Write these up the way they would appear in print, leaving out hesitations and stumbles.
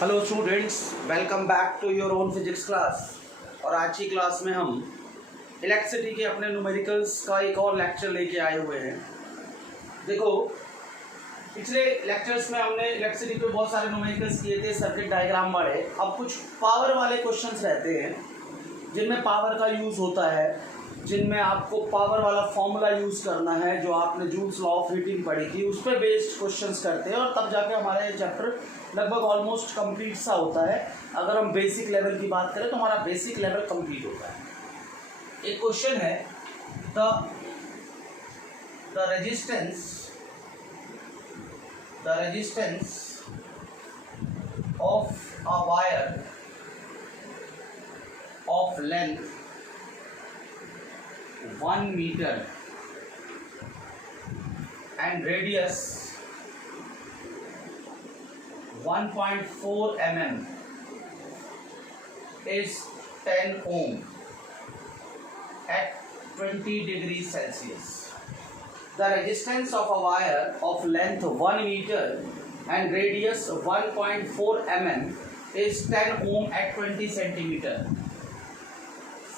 Hello students, welcome back to your own physics class. और आज की क्लास में हम इलेक्ट्रिसिटी के अपने न्यूमेरिकल्स का एक और लेक्चर लेके आए हुए हैं। देखो, पिछले लेक्चर्स में हमने इलेक्ट्रिसिटी पे बहुत सारे न्यूमेरिकल्स किए थे, सर्किट डायग्राम वाले। अब कुछ पावर वाले क्वेश्चंस रहते हैं जिनमें पावर का यूज़ होता है, जिनमें आपको पावर वाला फॉर्मूला यूज़ करना है जो आपने जूल्स लॉ ऑफ हीटिंग पढ़ी थी, उस पर बेस्ड क्वेश्चंस करते हैं और तब जाके हमारा ये चैप्टर लगभग ऑलमोस्ट कंप्लीट सा होता है। अगर हम बेसिक लेवल की बात करें तो हमारा बेसिक लेवल कंप्लीट होता है। एक क्वेश्चन है, the resistance of a wire of length 1 meter and radius 1.4 mm is 10 ohm at 20 degrees Celsius. The resistance of a wire of length 1 meter and radius 1.4 mm is 10 ohm at 20 centimeter.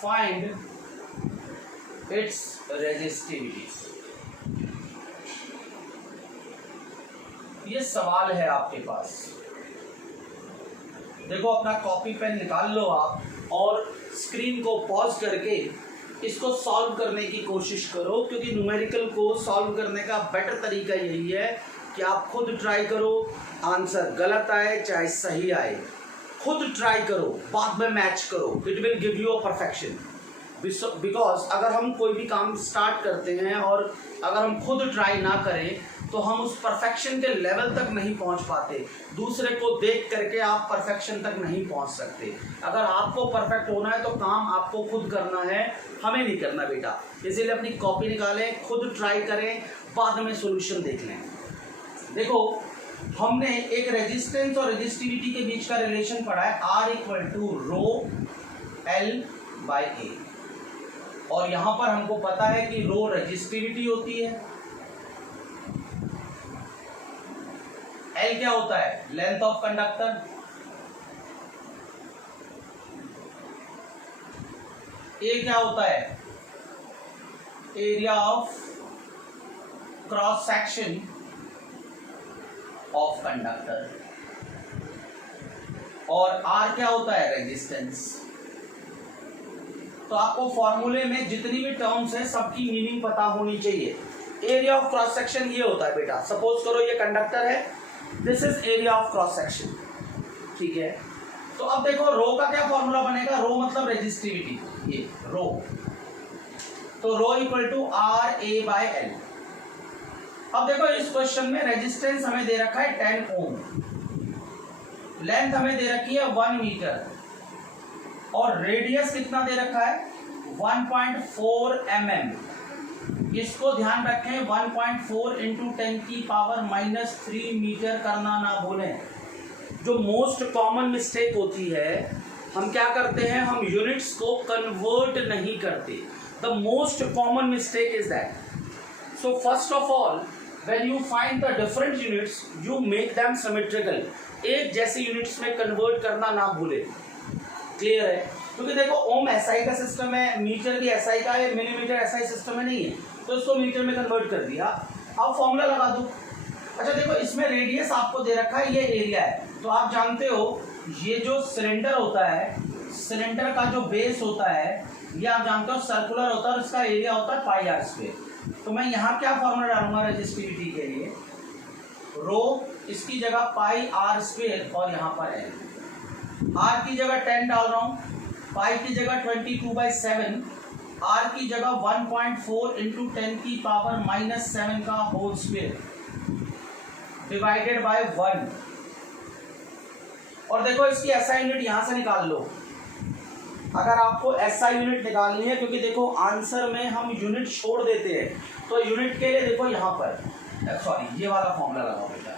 Find its resistivity. ये सवाल है आपके पास। देखो, अपना copy pen निकाल लो आप और screen को पॉज करके इसको सॉल्व करने की कोशिश करो, क्योंकि न्यूमेरिकल को सॉल्व करने का बेटर तरीका यही है कि आप खुद ट्राई करो, आंसर गलत आए चाहे सही आए, खुद ट्राई करो, बाद में मैच करो। It will give you a perfection. Because अगर हम कोई भी काम स्टार्ट करते हैं और अगर हम खुद ट्राई ना करें तो हम उस परफेक्शन के लेवल तक नहीं पहुंच पाते। दूसरे को देख करके आप परफेक्शन तक नहीं पहुंच सकते। अगर आपको परफेक्ट होना है तो काम आपको खुद करना है, हमें नहीं करना बेटा। इसीलिए अपनी कॉपी निकालें, खुद ट्राई करें, बाद में सॉल्यूशन देख लें। देखो, हमने एक रेजिस्टेंस और रेजिस्टिविटी के बीच का रिलेशन पढ़ा है, R = रो L बाई ए। और यहां पर हमको पता है कि रो रेजिस्टिविटी होती है, एल क्या होता है, लेंथ ऑफ कंडक्टर, ए क्या होता है, area of cross section of conductor, और आर क्या होता है, रेजिस्टेंस। तो आपको फॉर्मूले में जितनी भी टर्म्स है सबकी मीनिंग पता होनी चाहिए। एरिया ऑफ क्रॉस सेक्शन ये होता है बेटा, सपोज करो ये कंडक्टर है, this is area of cross section, ठीक है। तो अब देखो, रो का क्या फॉर्मूला बनेगा, रो मतलब रेजिस्टिविटी, ये रो, तो रो = RA बाय L। अब देखो, इस क्वेश्चन में रेजिस्टेंस हमें दे रखा है 10 ओम, लेंथ हमें दे रखी है 1 मीटर और रेडियस कितना दे रखा है, 1.4 mm। इसको ध्यान रखें, 1.4 × 10⁻³ मीटर करना ना भूलें। जो मोस्ट कॉमन मिस्टेक होती है, हम क्या करते हैं, हम यूनिट्स को कन्वर्ट नहीं करते। The most common mistake is that. So first of all, when you find the different units, you make them symmetrical. एक जैसे यूनिट्स में कन्वर्ट करना ना भूलें। क्लियर है? क्योंकि देखो, ओम एसआई का सिस्टम है, मीटर भी एसआई का है, मिलीमीटर एसआई सिस्टम में नहीं है, तो इसको मीटर में कन्वर्ट कर दिया। अब फॉर्मूला लगा दो। अच्छा देखो, इसमें रेडियस आपको दे रखा है, ये एरिया है। तो आप जानते हो, ये जो सिलेंडर होता है, सिलेंडर का जो बेस होता है, ये आप जानते हो सर्कुलर होता है और इसका एरिया होता है πr²। तो मैं यहाँ क्या फॉर्मूला डालूंगा रेजिस्टिविटी के लिए, रो, इसकी जगह πr² और यहाँ पर L। R की जगह 10 डाल रहा हूँ, पाई की जगह 22/7, R की जगह 1.4 × 10⁻⁻7 का होल स्क्वायर डिवाइडेड बाय 1। और देखो, इसकी एसआई यूनिट यहां से निकाल लो। अगर आपको एसआई यूनिट निकालनी है, क्योंकि देखो आंसर में हम यूनिट छोड़ देते हैं, तो यूनिट के लिए देखो यहाँ पर, सॉरी, ये वाला फॉर्मूला लगाओ बेटा।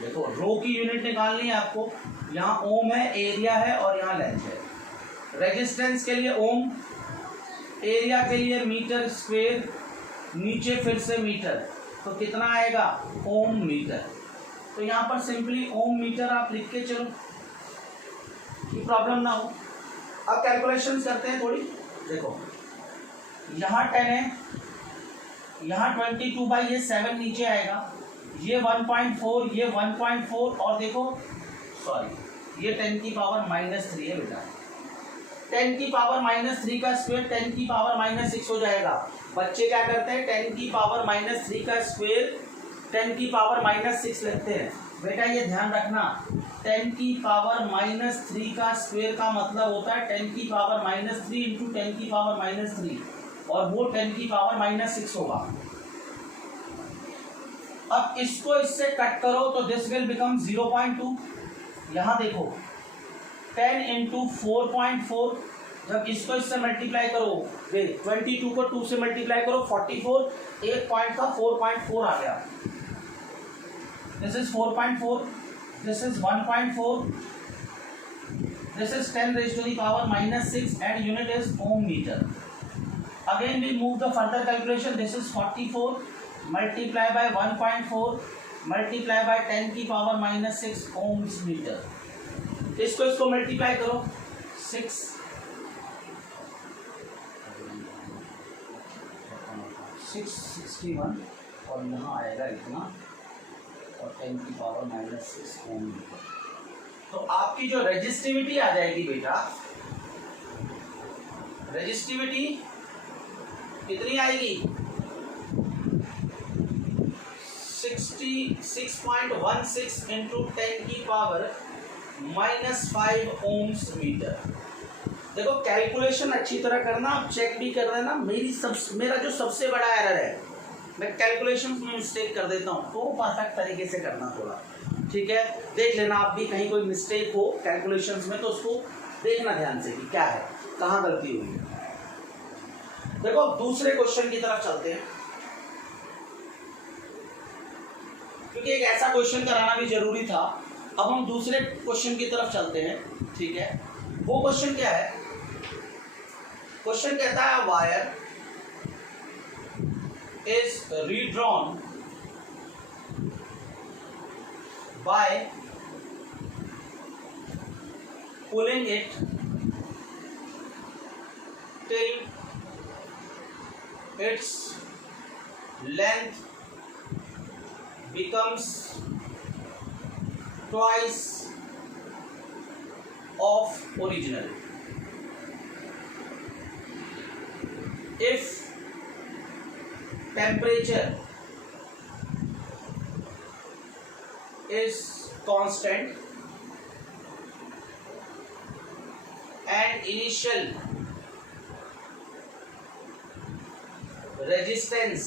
देखो, रो की यूनिट निकालनी है आपको, यहाँ ओम है, एरिया है और यहाँ लेंथ है। रेजिस्टेंस के लिए ओम, एरिया के लिए मीटर स्क्वायर, नीचे फिर से मीटर, तो कितना आएगा, ओम मीटर। तो यहाँ पर सिंपली ओम मीटर आप लिख के चलो कि प्रॉब्लम ना हो। अब कैलकुलेशंस करते हैं थोड़ी। देखो यहाँ 10 है, यहाँ 22/7 नीचे आएगा, ये 1.4, ये 1.4 और देखो सॉरी ये 10 की पावर -3 है बेटा। 10 की पावर -3 का स्क्वायर 10 की पावर -6 हो जाएगा। बच्चे क्या करते हैं 10 की पावर -3 का स्क्वायर 10 की पावर -6 लिखते हैं। बेटा ये ध्यान रखना 10 की पावर -3 का स्क्वायर का मतलब होता है 10 की पावर -3 इंटू 10 की पावर -3 और वो 10 की पावर -6 होगा। अब इसको इससे कट करो तो दिस विल बिकम 0.2। यहाँ देखो 10 इंटू 4.4, जब इसको इससे मल्टीप्लाई करो 22 को 2 से मल्टीप्लाई करो 44, एक पॉइंट का 4.4 आ गया। This is 4.4, this is 1.4, this is 10 raised to the power -6 and unit is ohm meter. Again we move the further calculation. This is 44 multiply by 1.4 multiply by 10 की पावर -6 ohms meter। इसको multiply करो 661 और यहाँ आएगा इतना और 10 की power -6 ओम metre. तो आपकी जो रेजिस्टिविटी आ जाएगी बेटा, रेजिस्टिविटी कितनी आएगी 66.16 इंटू 10 की पावर -5 ओम्स मीटर। देखो कैलकुलेशन अच्छी तरह करना, आप चेक भी कर देना। मेरा जो सबसे बड़ा एरर है मैं कैलकुलेशन में मिस्टेक कर देता हूँ, तो परफेक्ट तरीके से करना थोड़ा, ठीक है। देख लेना आप भी कहीं कोई मिस्टेक हो कैलकुलेशंस में तो उसको देखना ध्यान से कि क्या है, कहाँ गलती हुई है। देखो दूसरे क्वेश्चन की तरफ चलते हैं, क्योंकि एक ऐसा क्वेश्चन कराना भी जरूरी था। अब हम दूसरे क्वेश्चन की तरफ चलते हैं, ठीक है। वो क्वेश्चन क्या है, क्वेश्चन कहता है wire is redrawn by pulling it till its length becomes twice of original. If temperature is constant and initial resistance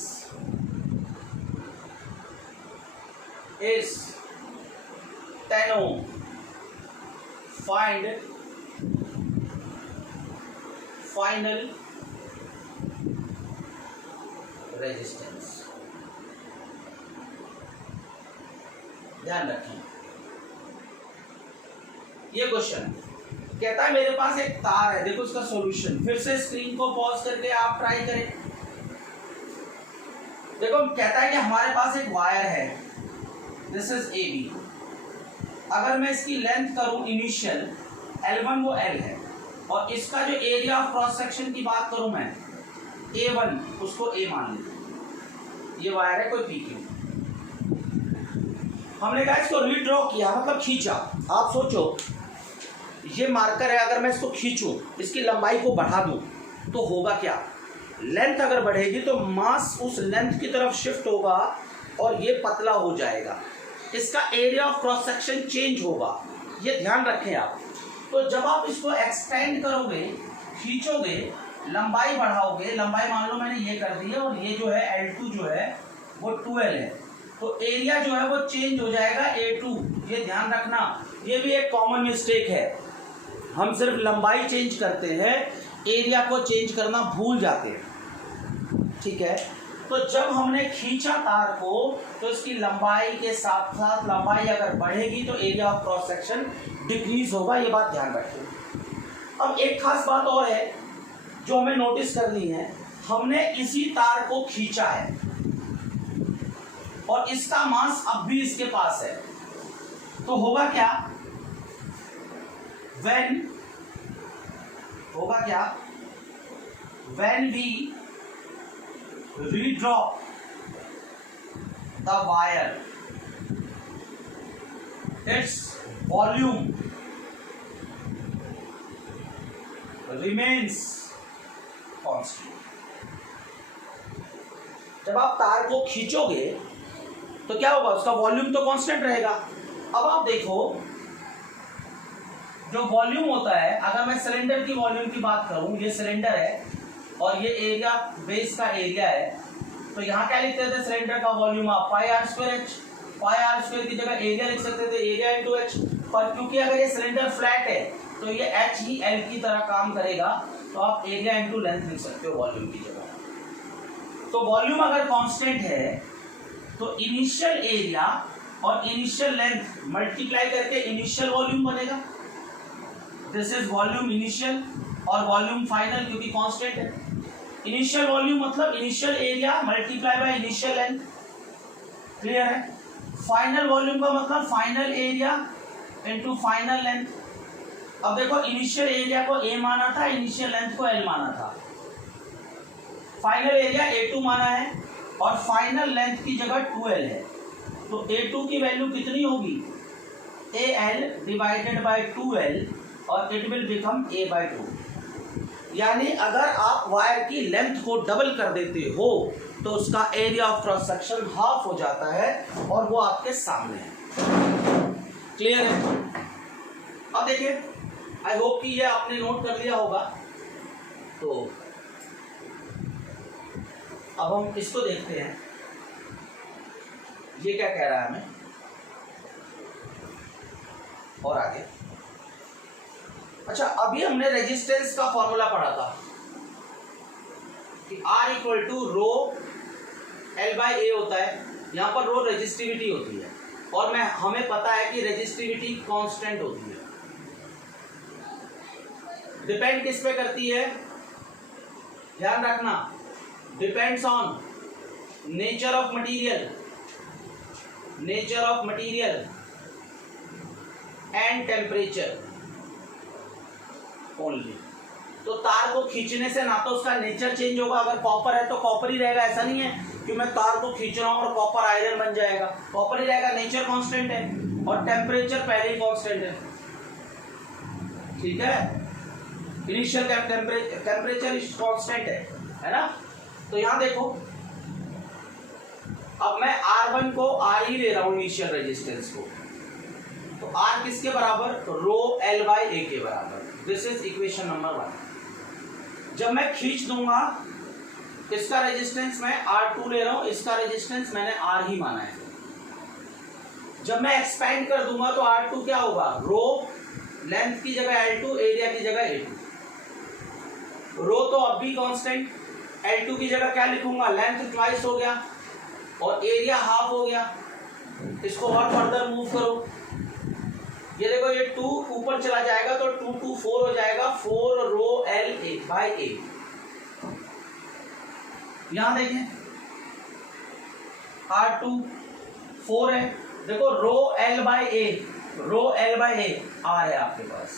is 10 ohm, find final resistance. ध्यान रखें ये क्वेश्चन कहता है मेरे पास एक तार है, देखो उसका सॉल्यूशन। फिर से स्क्रीन को पॉज करके आप ट्राई करें। देखो कहता है कि हमारे पास एक वायर है, दिस इज ए बी। अगर मैं इसकी लेंथ करूं इनिशियल L1 वो L है, और इसका जो एरिया ऑफ क्रॉस सेक्शन की बात करूं मैं A1, उसको A मान लेते, ये वायर है कोई PQ। हमने कहा इसको रीड्रॉ किया मतलब खींचा। आप सोचो ये मार्कर है, अगर मैं इसको खींचूं, इसकी लंबाई को बढ़ा दूं तो होगा क्या, लेंथ अगर बढ़ेगी तो मास उस लेंथ की तरफ शिफ्ट होगा और ये पतला हो जाएगा, इसका area of cross section change होगा, ये ध्यान रखें आप। तो जब आप इसको एक्सटेंड करोगे, खींचोगे, लंबाई बढ़ाओगे, लंबाई मान लो मैंने ये कर दी है और ये जो है L2 जो है वो 2L है, तो एरिया जो है वो चेंज हो जाएगा A2। ये ध्यान रखना, ये भी एक कॉमन मिस्टेक है, हम सिर्फ लंबाई चेंज करते हैं, एरिया को चेंज करना भूल जाते हैं, ठीक है। तो जब हमने खींचा तार को तो इसकी लंबाई के साथ साथ लंबाई अगर बढ़ेगी तो area of cross section decrease होगा, ये बात ध्यान रखें। अब एक खास बात और है जो हमें नोटिस करनी है, हमने इसी तार को खींचा है और इसका मास अब भी इसके पास है, तो होगा क्या, when होगा क्या, when we redraw the wire, its volume remains constant। जब आप तार को खींचोगे तो क्या होगा, उसका वॉल्यूम तो कांस्टेंट रहेगा। अब आप देखो जो वॉल्यूम होता है, अगर मैं सिलेंडर की वॉल्यूम की बात करूं, ये सिलेंडर है और ये एरिया बेस का एरिया है, तो यहाँ क्या लिखते थे सिलेंडर का वॉल्यूम आप pi r square h, pi r square की जगह एरिया लिख सकते थे एरिया इंटू एच, पर क्योंकि अगर ये सिलेंडर फ्लैट है तो ये एच ही एल की तरह काम करेगा, तो आप एरिया इंटू लेंथ लिख सकते हो वॉल्यूम की जगह। तो वॉल्यूम अगर कांस्टेंट है तो इनिशियल एरिया और इनिशियल लेंथ मल्टीप्लाई करके इनिशियल वॉल्यूम बनेगा। दिस इज वॉल्यूम इनिशियल और वॉल्यूम फाइनल, क्योंकि कांस्टेंट है। इनिशियल वॉल्यूम मतलब initial area multiply by initial length, clear है। फाइनल वॉल्यूम का मतलब final area into final length. अब देखो इनिशियल एरिया को ए माना था, इनिशियल लेंथ को एल माना था, फाइनल एरिया A2 माना है और फाइनल लेंथ की जगह 2L है, तो A2 की वैल्यू कितनी होगी, AL डिवाइडेड बाय 2L और इट विल बिकम A/2। यानी अगर आप वायर की लेंथ को डबल कर देते हो तो उसका area of cross section half हो जाता है और वो आपके सामने है, क्लियर है। अब देखिए, आई होप कि ये आपने नोट कर लिया होगा। तो अब हम इसको देखते हैं, ये क्या कह रहा है हमें, और आगे। अच्छा, अभी हमने रेजिस्टेंस का फॉर्मूला पढ़ा था कि R equal to rho L by a होता है। यहां पर रो रेजिस्टिविटी होती है और हमें पता है कि रेजिस्टिविटी कांस्टेंट होती है। डिपेंड किस पे करती है, ध्यान रखना, depends on nature of material, nature of material and temperature only. तो तार को खींचने से ना तो उसका नेचर चेंज होगा, अगर कॉपर है तो कॉपर ही रहेगा, ऐसा नहीं है कि मैं तार को खींच रहा हूं और कॉपर आयरन बन जाएगा, कॉपर ही रहेगा, नेचर कांस्टेंट है और टेम्परेचर पहले ही कांस्टेंट है, ठीक है। इनिशियल टेम्परेचर कांस्टेंट है ना। तो यहां देखो, अब मैं R1 को R ही ले रहा हूं इनिशियल रेजिस्टेंस को, तो R किसके बराबर, रो L बाई ए के बराबर। This is equation number 1। जब मैं खींच दूंगा इसका रेजिस्टेंस मैं R2 ले रहा हूं, इसका रेजिस्टेंस मैंने R ही माना है। जब मैं एक्सपेंड कर दूंगा तो R2 क्या होगा, रो लेंथ की जगह L2, एरिया की जगह A2। रो तो अब भी कांस्टेंट, L2 की जगह क्या लिखूंगा, लेंथ ट्वाइस हो गया और एरिया हाफ हो गया। इसको और फर्दर मूव करो, ये देखो ये 2 ऊपर चला जाएगा तो 2 2 4 हो जाएगा, 4 rho L A by A. यहां देखें R2 4 है, देखो rho L by A, rho L by A R है आपके पास।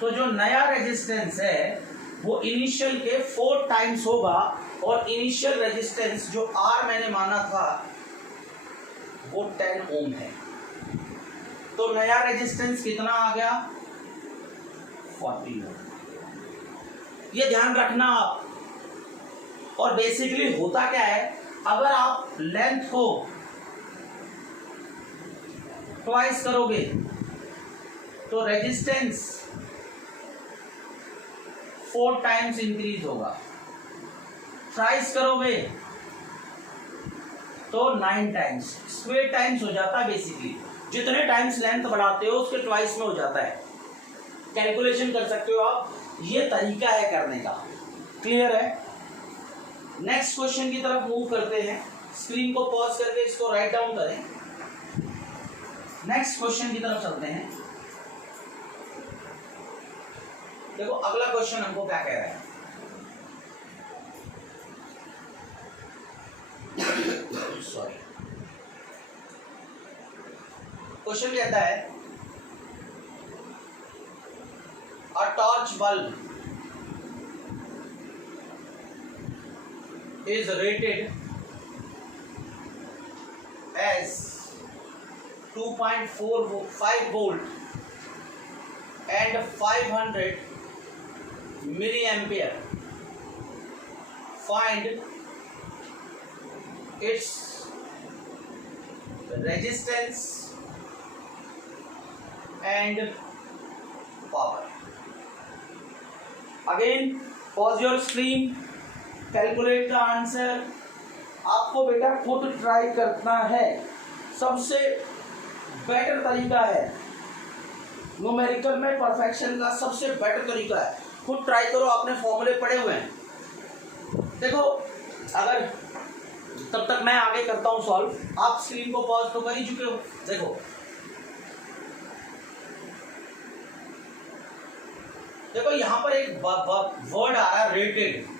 तो जो नया रेजिस्टेंस है वो इनिशियल के 4 टाइम्स होगा और इनिशियल रेजिस्टेंस जो R मैंने माना था वो 10 ओम है। तो नया रेजिस्टेंस कितना आ गया, 40 ओम। ये ध्यान रखना आप। और बेसिकली होता क्या है, अगर आप लेंथ को ट्वाइस करोगे तो रेजिस्टेंस 4 टाइम्स इंक्रीज होगा, ट्राइस करोगे तो 9 टाइम्स, स्क्वायर टाइम्स हो जाता है। बेसिकली जितने टाइम्स लेंथ बढ़ाते हो उसके ट्वाइस में हो जाता है। कैलकुलेशन कर सकते हो आप, ये तरीका है करने का, क्लियर है। नेक्स्ट क्वेश्चन की तरफ मूव करते हैं, स्क्रीन को पॉज करके इसको राइट डाउन करें। नेक्स्ट क्वेश्चन की तरफ चलते हैं। देखो अगला क्वेश्चन हमको क्या कह रहा है, सॉरी, क्वेश्चन कहता है a torch bulb is rated as 2.45 volt and 500 milliampere. Find its resistance and power. Again, pause your screen. Calculate the answer. आपको बेटा खुद ट्राई करना है, सबसे बेटर तरीका है न्यूमेरिकल में परफेक्शन का, सबसे बेटर तरीका है. खुद ट्राई करो, आपने फॉर्मूले पढ़े हुए हैं. देखो, अगर तब तक मैं आगे करता हूं सॉल्व, आप स्क्रीन को पॉज तो कर ही चुके हो. देखो यहां पर एक वर्ड आ रहा है रेटेड.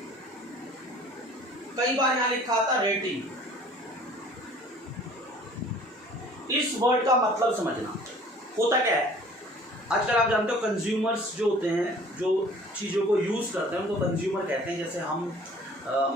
कई बार यहां लिखा था रेटिंग. इस वर्ड का मतलब समझना. होता क्या है, आजकल आप जानते हो कंज्यूमर्स जो होते हैं, जो चीज़ों को यूज़ करते हैं उनको कंज्यूमर कहते हैं. जैसे हम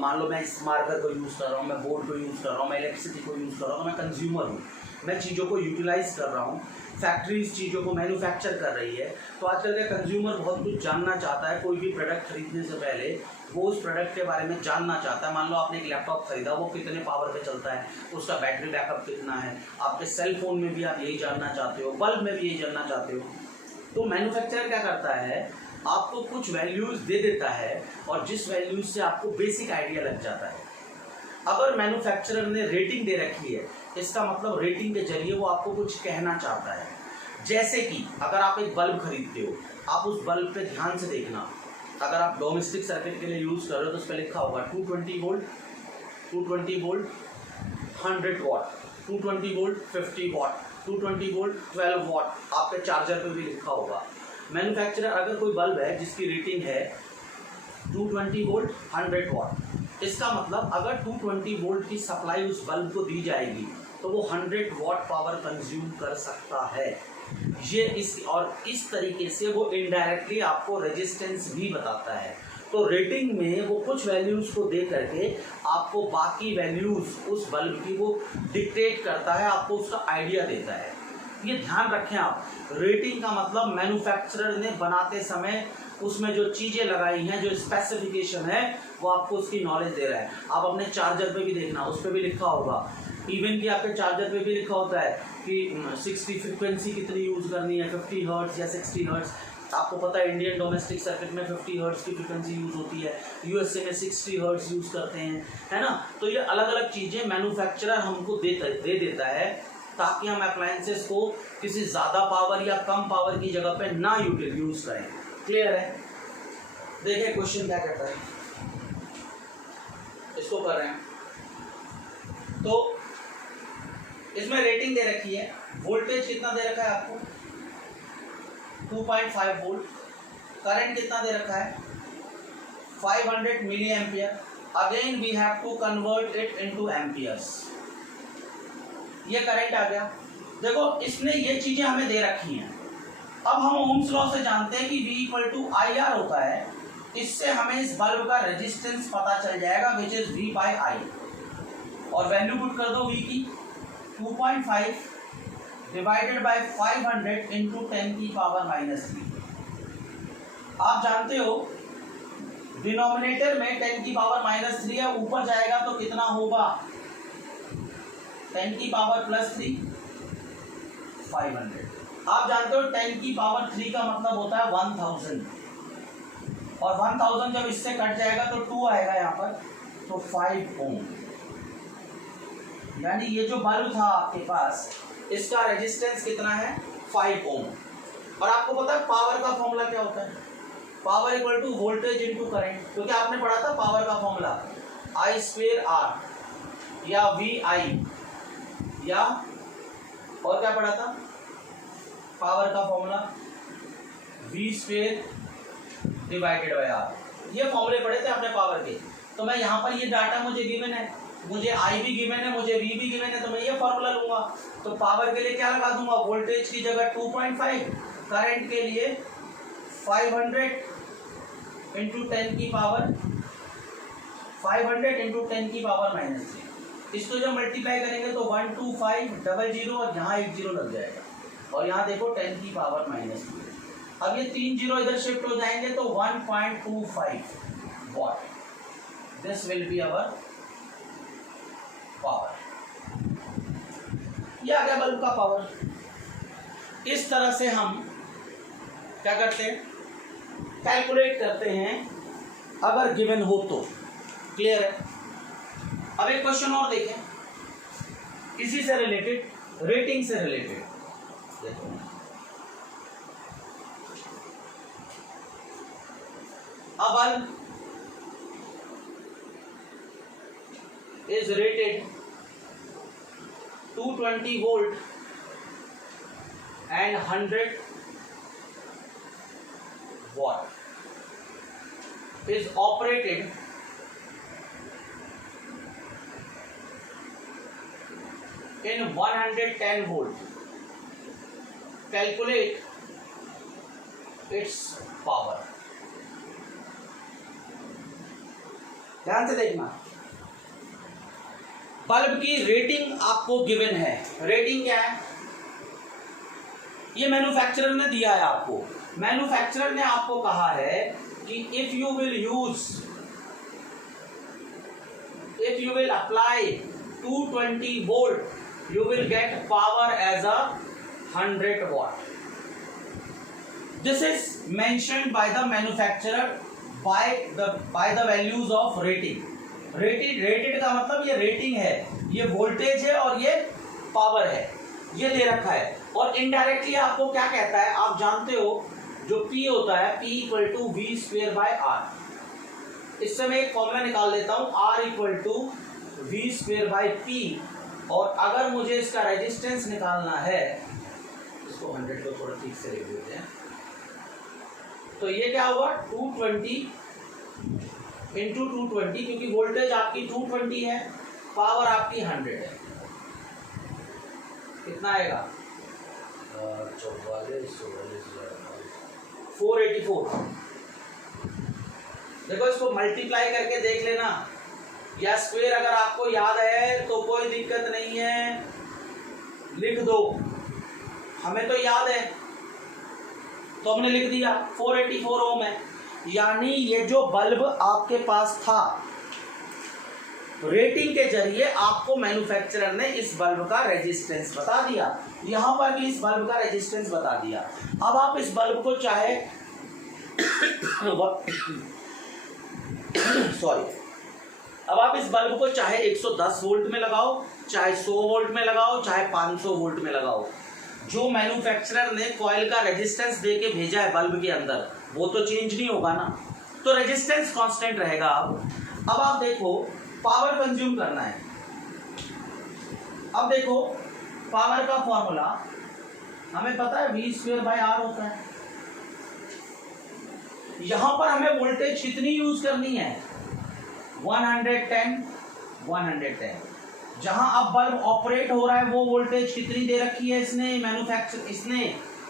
मान लो मैं इस मार्कर को यूज़ कर रहा हूँ, मैं बोर्ड को यूज़ कर रहा हूँ, मैं इलेक्ट्रिसिटी को यूज़ कर रहा हूँ, तो मैं कंज्यूमर हूँ. मैं चीज़ों को यूटिलाइज कर रहा हूँ, फैक्ट्रीज चीज़ों को मैन्युफैक्चर कर रही है. तो आजकल का कंज्यूमर बहुत कुछ जानना चाहता है. कोई भी प्रोडक्ट खरीदने से पहले वो उस प्रोडक्ट के बारे में जानना चाहता है. मान लो आपने एक लैपटॉप खरीदा, वो कितने पावर पे चलता है, उसका बैटरी बैकअप कितना है. आपके सेल फोन में भी आप यही जानना चाहते हो, बल्ब में भी यही जानना चाहते हो. तो मैन्युफैक्चरर क्या करता है, आपको कुछ वैल्यूज़ दे देता है और जिस वैल्यूज से आपको बेसिक आइडिया लग जाता है. अगर मैन्युफैक्चरर ने रेटिंग दे रखी है, इसका मतलब रेटिंग के जरिए वो आपको कुछ कहना चाहता है. जैसे कि अगर आप एक बल्ब खरीदते हो, आप उस बल्ब पे ध्यान से देखना. अगर आप डोमेस्टिक सर्किट के लिए यूज़ कर रहे हो तो उस पर लिखा होगा 220 volt, 220 volt 100 what, 220 volt 50 what, 220 volt 12 what. आपके चार्जर पे भी लिखा होगा. मैन्युफैक्चरर अगर कोई बल्ब है जिसकी रेटिंग है 220 वोल्ट 100 वॉट, इसका मतलब अगर 220 वोल्ट की सप्लाई उस बल्ब को दी जाएगी तो वो 100 वॉट पावर कंज्यूम कर सकता है. ये इस तरीके से वो इनडायरेक्टली आपको रेजिस्टेंस भी बताता है. तो रेटिंग में वो कुछ वैल्यूज़ को दे करके आपको बाकी वैल्यूज़ उस बल्ब की वो डिक्टेट करता है, आपको उसका आइडिया देता है. ये ध्यान रखें आप. रेटिंग का मतलब मैन्युफैक्चरर ने बनाते समय उसमें जो चीज़ें लगाई हैं, जो स्पेसिफिकेशन है, वो आपको उसकी नॉलेज दे रहा है. आप अपने चार्जर पे भी देखना, उस पर भी लिखा होगा. इवन कि आपके चार्जर पे भी लिखा होता है कि 60 फ्रिक्वेंसी कितनी यूज़ करनी है, 50 हर्ट्ज या 60 हर्ट्ज. आपको पता है इंडियन डोमेस्टिक सर्किट में 50 हर्ट्ज की फ्रिक्वेंसी यूज़ होती है, यूएसए में 60 हर्ट्ज यूज़ करते हैं, है ना. तो ये अलग अलग चीज़ें मैन्युफैक्चरर हमको दे देता है ताकि हम अप्लायंसेस को किसी ज़्यादा पावर या कम पावर की जगह पे ना यूज़ करें. क्लियर है. देखिए क्वेश्चन क्या कहता है, इसको कर रहे हैं. तो इसमें रेटिंग दे रखी है. वोल्टेज कितना दे रखा है आपको 2.5 वोल्ट. करंट कितना दे रखा है 500 milli ampere. Again we have to convert it into amperes. ये करंट आ गया. देखो इसने ये चीजें हमें दे रखी हैं. अब हम ओम्स लॉ से जानते हैं कि V इक्वल टू IR होता है. इससे हमें इस बल्ब का रेजिस्टेंस पता चल जाएगा which is V by I. और वैल्यू पुट कर दो V की 2.5 डिवाइडेड बाई 500 इंटू 10 की पावर -3. आप जानते हो डिनोमिनेटर में 10 की पावर -3 है, ऊपर जाएगा तो कितना होगा 10 की पावर +3 500. आप जानते हो 10 की पावर 3 का मतलब होता है 1000, और 1000 जब इससे कट जाएगा तो 2 आएगा यहाँ पर, तो 5 ओम. यानी ये जो बल्ब था आपके पास, इसका रेजिस्टेंस कितना है 5 ओम. और आपको पता है पावर का फॉर्मूला क्या होता है, power equal to voltage into current. क्योंकि आपने पढ़ा था पावर का फॉर्मूला I²R या VI, या और क्या पढ़ा था पावर का formula V² divided by R. ये फॉर्मूले पढ़े थे आपने पावर के. तो मैं यहाँ पर ये डाटा मुझे गिवन है, मुझे I भी गिवन है, मुझे V भी गिवन है, तो मैं ये फॉर्मूला लूंगा। तो पावर के लिए क्या लगा दूंगा, वोल्टेज की जगह 2.5, करंट के लिए 500 इंटू 10 की पावर 500 इंटू 10 की पावर -3। इसको जब मल्टीप्लाई करेंगे तो 12500 और यहाँ 80 लग जाएगा, और यहाँ देखो 10 की पावर -3। अब ये 3 जीरो इधर शिफ्ट हो जाएंगे तो 1.25 what, this will be our power. ये आ गया बल्ब का पावर। इस तरह से हम क्या करते हैं, कैलकुलेट करते हैं अगर गिवन हो तो। क्लियर है? अब एक क्वेश्चन और देखें, इसी से रिलेटेड, रेटिंग से रिलेटेड। देखो a bulb is rated 220 volt and 100 watt, is operated in 110 volt. Calculate its power. ध्यान से देखना, बल्ब की रेटिंग आपको गिवन है। रेटिंग क्या है, ये मैन्युफैक्चरर ने दिया है आपको। मैन्युफैक्चरर ने आपको कहा है कि if you will apply 220 volt you will get power as a 100 watt. This is mentioned by the manufacturer by the values of rating. Rated का मतलब ये रेटिंग है, ये वोल्टेज है और ये पावर है, ये दे रखा है। और इनडायरेक्टली आपको क्या कहता है, आप जानते हो जो P होता है, P इक्वल टू V²/R। इससे मैं एक फॉर्मूला निकाल लेता हूँ, R इक्वल टू V²/P। और अगर मुझे इसका रेजिस्टेंस निकालना है, इसको 100 को थोड़ा ठीक से लिख देते हैं, तो ये क्या हुआ 220 इंटू 220, क्योंकि वोल्टेज आपकी 220 है, पावर आपकी 100 है। कितना आएगा 484। देखो इसको मल्टीप्लाई करके देख लेना, या स्क्वायर अगर आपको याद है तो कोई दिक्कत नहीं है, लिख दो। हमें तो याद है तो हमने लिख दिया 484 ओम है। यानी ये जो बल्ब आपके पास था, रेटिंग के जरिए आपको मैन्युफैक्चरर ने इस बल्ब का रेजिस्टेंस बता दिया, यहां पर भी इस बल्ब का रेजिस्टेंस बता दिया। अब आप इस बल्ब को चाहे अब आप इस बल्ब को चाहे 110 वोल्ट में लगाओ, चाहे 100 वोल्ट में लगाओ, चाहे 500 वोल्ट में लगाओ, जो मैन्युफैक्चरर ने कॉइल का रेजिस्टेंस दे के भेजा है बल्ब के अंदर, वो तो चेंज नहीं होगा ना, तो रेजिस्टेंस कांस्टेंट रहेगा। अब आप देखो पावर कंज्यूम करना है। अब देखो पावर का फॉर्मूला हमें पता है V²/R होता है। यहां पर हमें वोल्टेज कितनी यूज करनी है, 110। जहां अब बल्ब ऑपरेट हो रहा है वो वोल्टेज कितनी दे रखी है इसने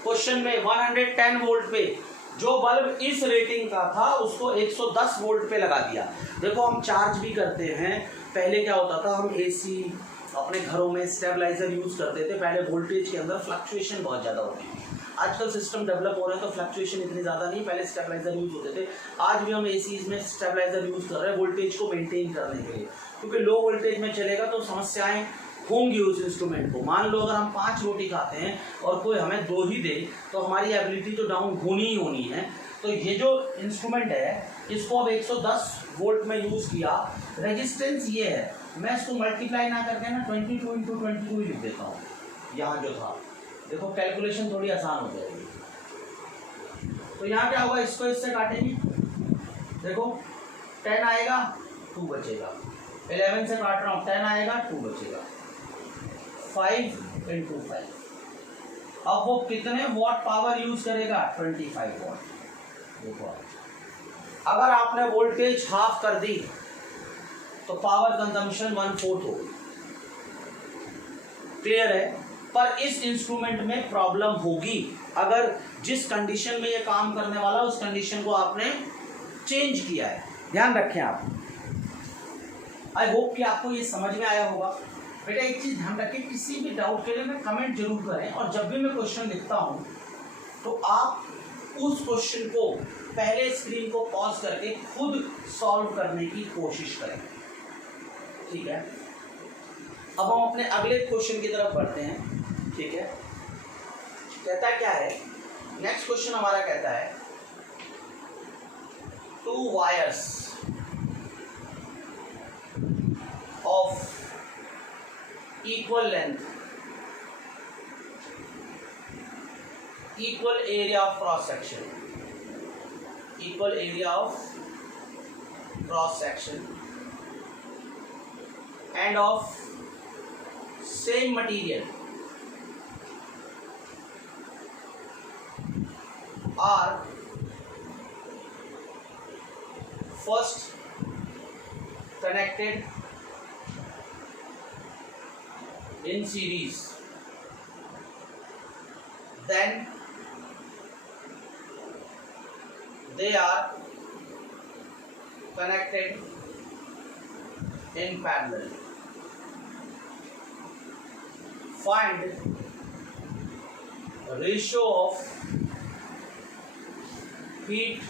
क्वेश्चन में 110 वोल्ट पे। जो बल्ब इस रेटिंग का था उसको 110 वोल्ट पे लगा दिया। देखो हम चार्ज भी करते हैं, पहले क्या होता था, हम एसी अपने घरों में स्टेबलाइजर यूज करते थे, पहले वोल्टेज के अंदर फ्लक्चुएशन बहुत ज्यादा होती थी। आजकल सिस्टम डेवलप हो रहे हैं तो फ्लक्चुएशन इतनी ज़्यादा नहीं, पहले स्टेबलाइजर यूज होते थे। आज भी हम एसीज में स्टेबलाइजर यूज कर रहे हैं वोल्टेज को मेंटेन करने के लिए, क्योंकि लो वोल्टेज में चलेगा तो समस्याएं होंगी उस इंस्ट्रूमेंट को। मान लो अगर हम 5 रोटी खाते हैं और कोई हमें 2 ही दे तो हमारी एबिलिटी तो डाउन होनी ही होनी है। तो ये जो इंस्ट्रूमेंट है इसको अब 110 वोल्ट में यूज़ किया, रेजिस्टेंस ये है, मैं इसको मल्टीप्लाई ना करके ना 22 × 22 लिख देता हूँ यहाँ जो था। देखो कैलकुलेशन थोड़ी आसान हो जाएगी। तो यहाँ क्या होगा, इसको इससे काटेंगे, देखो 10 आएगा 2 बचेगा, 11 से काट रहा हूँ 10 आएगा 2 बचेगा, 5 × 5। अब वो कितने वॉट पावर यूज करेगा, 25 वॉट। देखो अगर आपने वोल्टेज हाफ कर दी तो पावर कंजम्पशन 1/4 हो। क्लियर है? पर इस इंस्ट्रूमेंट में प्रॉब्लम होगी अगर जिस कंडीशन में ये काम करने वाला उस कंडीशन को आपने चेंज किया है। ध्यान रखें आप। आई होप कि आपको ये समझ में आया होगा। बेटा एक चीज ध्यान रखें, किसी भी डाउट के लिए ना कमेंट जरूर करें, और जब भी मैं क्वेश्चन लिखता हूं तो आप उस क्वेश्चन को पहले स्क्रीन को पॉज करके खुद सॉल्व करने की कोशिश करें। ठीक है, अब हम अपने अगले क्वेश्चन की तरफ बढ़ते हैं। ठीक है, कहता क्या है, नेक्स्ट क्वेश्चन हमारा कहता है 2 wires of equal length, equal area of cross section, equal area of cross section and of same material are first connected in series, then they are connected in parallel. Find ratio of heat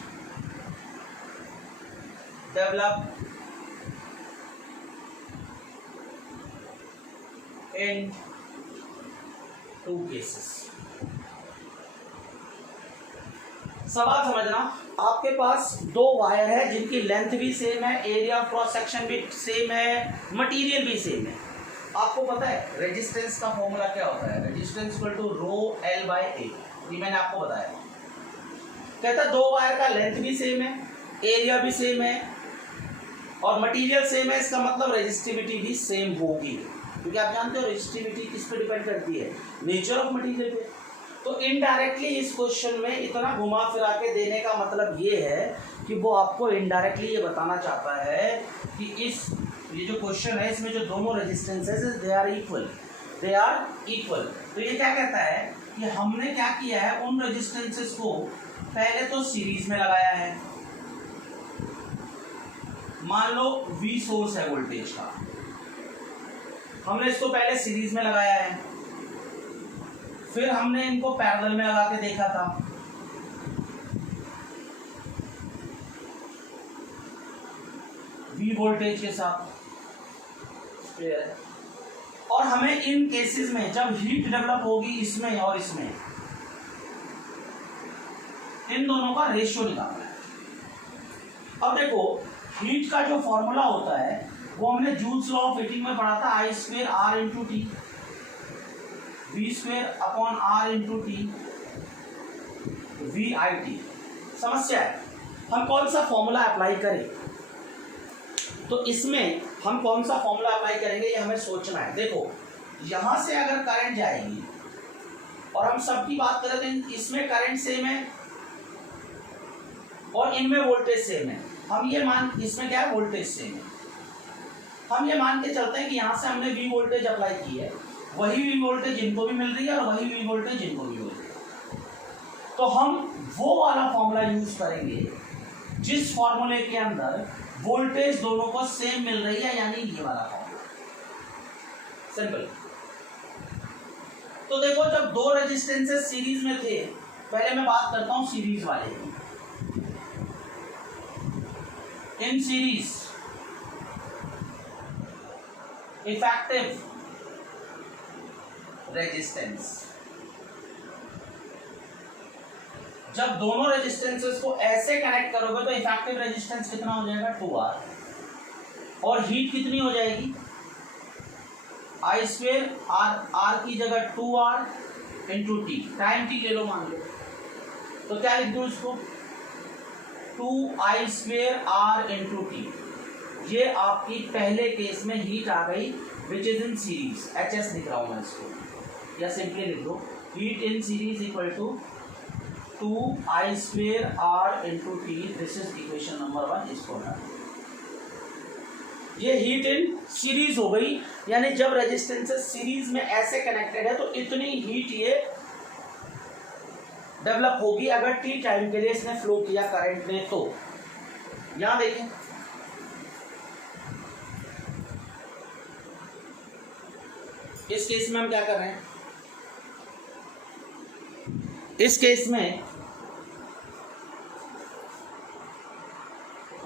developed in 2 cases. सवाल समझना, आपके पास 2 wire है जिनकी length भी same है, area of cross section भी same है, material भी सेम है। आपको पता है रेजिस्टेंस का फॉर्मूला क्या होता है? Resistance equal to rho L by a, ये मैंने आपको बताया। कहता 2 वायर का लेंथ भी सेम है, एरिया भी सेम है और मटेरियल सेम है, इसका मतलब रेजिस्टिविटी भी सेम होगी, क्योंकि आप जानते हो रेजिस्टिविटी किस पे डिपेंड करती है? नेचर ऑफ मटेरियल पे। तो इनडायरेक्टली इस क्वेश्चन में इतना घुमा फिरा के देने का मतलब ये है कि वो आपको इनडायरेक्टली ये बताना चाहता है कि ये जो क्वेश्चन है इसमें जो दोनों resistances they are equal, they are equal. तो ये क्या कहता है कि हमने क्या किया है, उन रेजिस्टेंसेस को पहले तो सीरीज में लगाया है। मान लो V सोर्स है वोल्टेज का, हमने इसको पहले सीरीज में लगाया है, फिर हमने इनको पैरेलल में लगा के देखा था। V वोल्टेज के साथ, और हमें इन केसेस में जब हीट डेवलप होगी इसमें और इसमें, इन दोनों का रेशियो निकालना है। अब देखो हीट का जो फॉर्मूला होता है वो हमने जूल्स लॉ ऑफ हीटिंग में पढ़ा था, I square R into T, V square upon R into T, VIT। समस्या है हम कौन सा फॉर्मूला अप्लाई करें, तो इसमें हम कौन सा फॉर्मूला अप्लाई करेंगे ये हमें सोचना है। देखो यहां से अगर करंट जाएगी और हम सबकी बात करें तो इसमें करंट सेम है और इनमें वोल्टेज सेम है, हम ये मान, इसमें क्या है वोल्टेज सेम है, हम ये मान के चलते हैं कि यहाँ से हमने V वोल्टेज अप्लाई की है, वही V वोल्टेज इनको भी मिल रही है और वही V वोल्टेज इनको भी मिल रही है। तो हम वो वाला फॉर्मूला यूज करेंगे जिस फॉर्मूले के अंदर वोल्टेज दोनों को सेम मिल रही है, यानी ये वाला फॉर्मूला। सिंपल। तो देखो जब 2 रेजिस्टेंसेस सीरीज में थे, पहले मैं बात करता हूं सीरीज वाले की। इन सीरीज इफेक्टिव रेजिस्टेंस, जब दोनों रेजिस्टेंसेस को ऐसे कनेक्ट करोगे तो इफेक्टिव रेजिस्टेंस कितना हो जाएगा 2R, और हीट कितनी हो जाएगी I स्क्वेयर R की जगह 2R into T, time T ले लो मान लो, तो क्या लिख दो इसको 2I square R into T. ये आपकी पहले केस में हीट आ गई which is in series, HS लिख रहा हूं मैं इसको, या सिंपली लिख दो heat in series equal to 2I square R into T. This is equation number 1, इसको हटा। ये हीट इन सीरीज हो गई, यानी जब रेजिस्टेंसेस सीरीज में ऐसे कनेक्टेड है तो इतनी हीट ये डेवलप होगी अगर टी टाइम के लिए इसने फ्लो किया करंट ने। तो यहां देखें, इस केस में हम क्या कर रहे हैं, इस केस में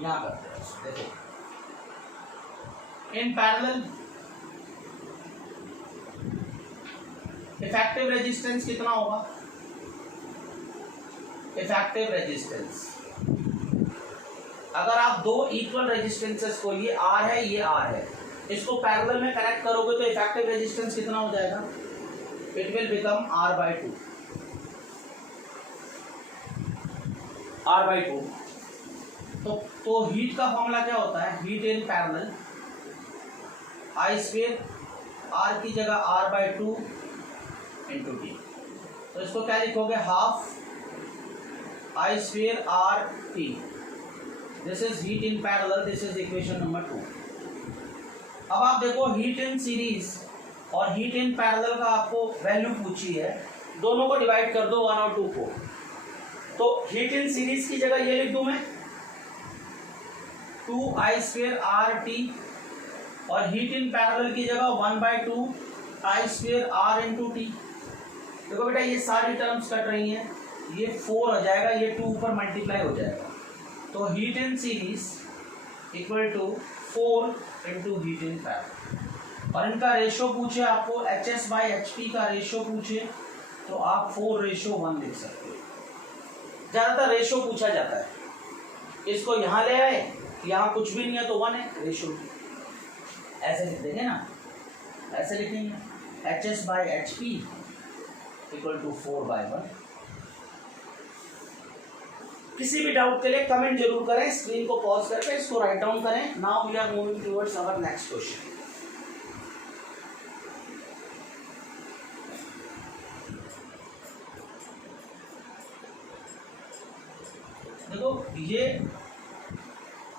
यहां करते हैं, देखो इन पैरेलल इफेक्टिव रेजिस्टेंस कितना होगा, इफेक्टिव रेजिस्टेंस अगर आप दो इक्वल रेजिस्टेंसेस को, ये आर है ये आर है, इसको पैरेलल में कनेक्ट करोगे तो इफेक्टिव रेजिस्टेंस कितना हो जाएगा, it will become R by two, R by two. तो हीट का फॉर्मूला क्या होता है, heat in parallel I square R की जगह R by two into T. तो इसको क्या लिखोगे, half I square are T, this is heat in parallel, this is equation number 2। अब आप देखो हीट इन सीरीज और हीट इन पैरेलल का आपको वैल्यू पूछी है, दोनों को डिवाइड कर दो 1 और 2 को। तो हीट इन सीरीज की जगह ये लिख दूं मैं 2 आई स्क्वायर आर टी, और हीट इन पैरेलल की जगह 1/2 आई स्क्वायर आर इंटू टी। देखो बेटा ये सारी टर्म्स कट रही हैं, ये 4 हो जाएगा, ये 2 ऊपर मल्टीप्लाई हो जाएगा। तो heat in series equal to 4 into heat in parallel. और इनका रेशो पूछे आपको, HS बाई HP का रेशो पूछे तो आप 4:1 लिख सकते हो। ज़्यादातर रेशो पूछा जाता है, इसको यहाँ ले आए, यहाँ कुछ भी नहीं है तो 1 है रेशो, ऐसे लिख देंगे ना, ऐसे लिखेंगे HS by HP equal to 4/1। किसी भी डाउट के लिए कमेंट जरूर करें, स्क्रीन को पॉज करके इसको राइट डाउन करें। Now we are moving towards our next question. देखो ये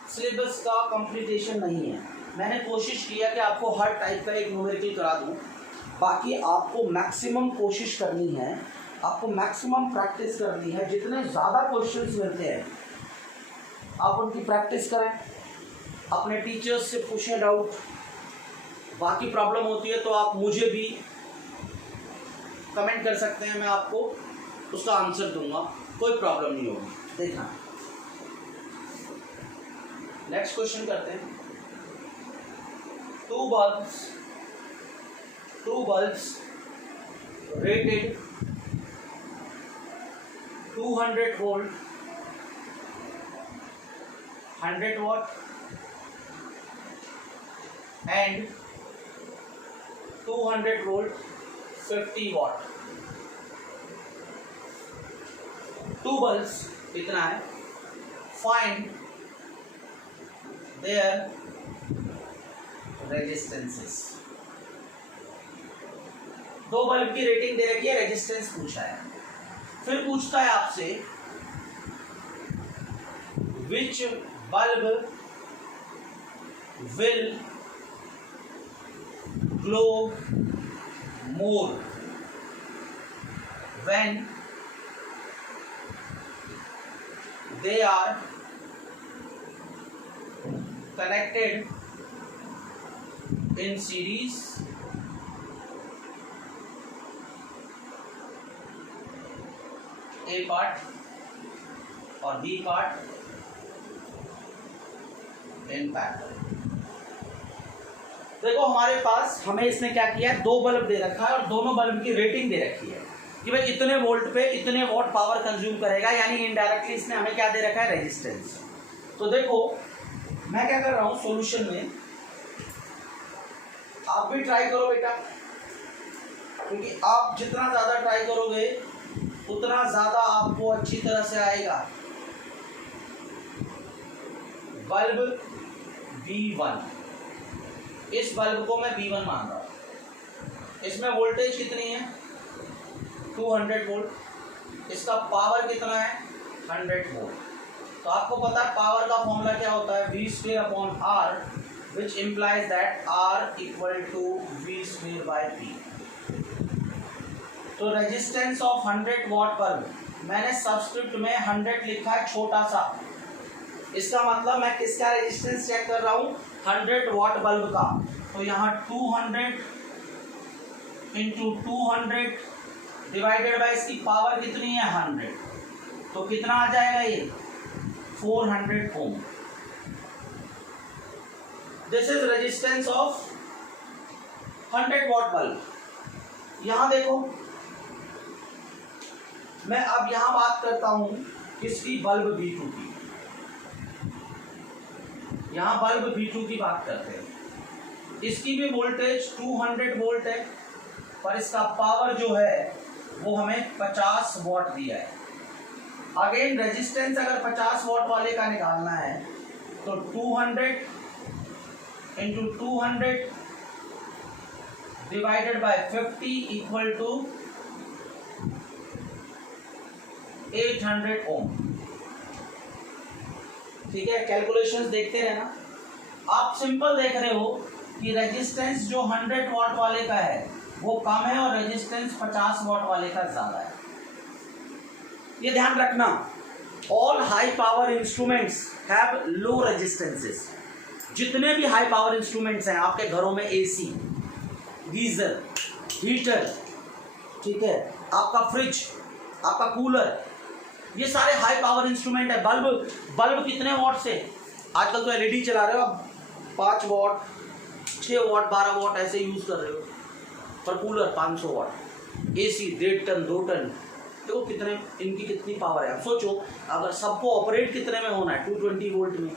सिलेबस का कंप्लीटेशन नहीं है, मैंने कोशिश किया कि आपको हर टाइप का एक न्यूमेरिकल करा दूं, बाकी आपको मैक्सिमम कोशिश करनी है, आपको मैक्सिमम प्रैक्टिस करनी है। जितने ज़्यादा क्वेश्चंस मिलते हैं आप उनकी प्रैक्टिस करें, अपने टीचर्स से पूछें डाउट, बाकी प्रॉब्लम होती है तो आप मुझे भी कमेंट कर सकते हैं, मैं आपको उसका आंसर दूंगा, कोई प्रॉब्लम नहीं होगी। देखना नेक्स्ट क्वेश्चन करते हैं। Two bulbs rated 200 volt 100 watt and 200 volt 50 watt। Two bulbs इतना है, फाइंड देयर रेजिस्टेंसेस। दो बल्ब की रेटिंग दे रखी है, रेजिस्टेंस पूछा है, फिर पूछता है आपसे which bulb will glow more when they are connected in series A part और B part in parallel। देखो हमारे पास, हमें इसने क्या किया है, दो बल्ब दे रखा है और दोनों बल्ब की रेटिंग दे रखी है कि भाई इतने वोल्ट पे इतने वॉट पावर कंज्यूम करेगा, यानी इनडायरेक्टली इसने हमें क्या दे रखा है, रेजिस्टेंस। तो देखो मैं क्या कर रहा हूं सॉल्यूशन में, आप भी ट्राई करो बेटा, क्योंकि आप जितना ज्यादा ट्राई करोगे उतना ज्यादा आपको अच्छी तरह से आएगा। बल्ब B1, इस बल्ब को मैं B1 मान रहा हूं, इसमें वोल्टेज कितनी है 200 वोल्ट, इसका पावर कितना है 100 वोल्ट। तो आपको पता है पावर का फॉर्मूला क्या होता है, V² upon R which implies that R equal to V square by P. तो रेजिस्टेंस ऑफ 100 वॉट बल्ब, मैंने सबस्क्रिप्ट में 100 लिखा है छोटा सा, इसका मतलब मैं किसका रेजिस्टेंस चेक कर रहा हूँ, 100 वॉट बल्ब का। तो यहाँ 200 इंटू 200 डिवाइडेड बाय इसकी पावर कितनी है 100, तो कितना आ जाएगा ये 400 ohm. This is resistance of 100 watt bulb. यहां देखो, मैं अब यहां बात करता हूं किसकी, बल्ब B2 की। यहां बल्ब B2 की बात करते हैं, इसकी भी वोल्टेज 200 वोल्ट है, पर इसका पावर जो है वो हमें 50 वॉट दिया है। अगेन रेजिस्टेंस अगर 50 वॉट वाले का निकालना है तो 200 into 200 divided by 50 equal to 800 ohm. ठीक है, कैलकुलेशंस देखते रहना। आप सिंपल देख रहे हो कि रेजिस्टेंस जो 100 वॉट वाले का है वो कम है और रेजिस्टेंस 50 वॉट वाले का ज्यादा है। ये ध्यान रखना, all high power instruments have low resistances. जितने भी हाई पावर इंस्ट्रूमेंट्स हैं आपके घरों में, एसी, गीजर, हीटर, ठीक है, आपका फ्रिज, आपका कूलर, ये सारे हाई पावर इंस्ट्रूमेंट है। बल्ब कितने वॉट से, आजकल तो एलईडी चला रहे हो आप, 5 वॉट, 6 वॉट, 12 वॉट ऐसे यूज कर रहे हो, पर cooler 500 watt, AC 1.5 ton 2 ton, देखो कितने, इनकी कितनी पावर है। अब सोचो अगर सबको ऑपरेट कितने में होना है, 220 वोल्ट में,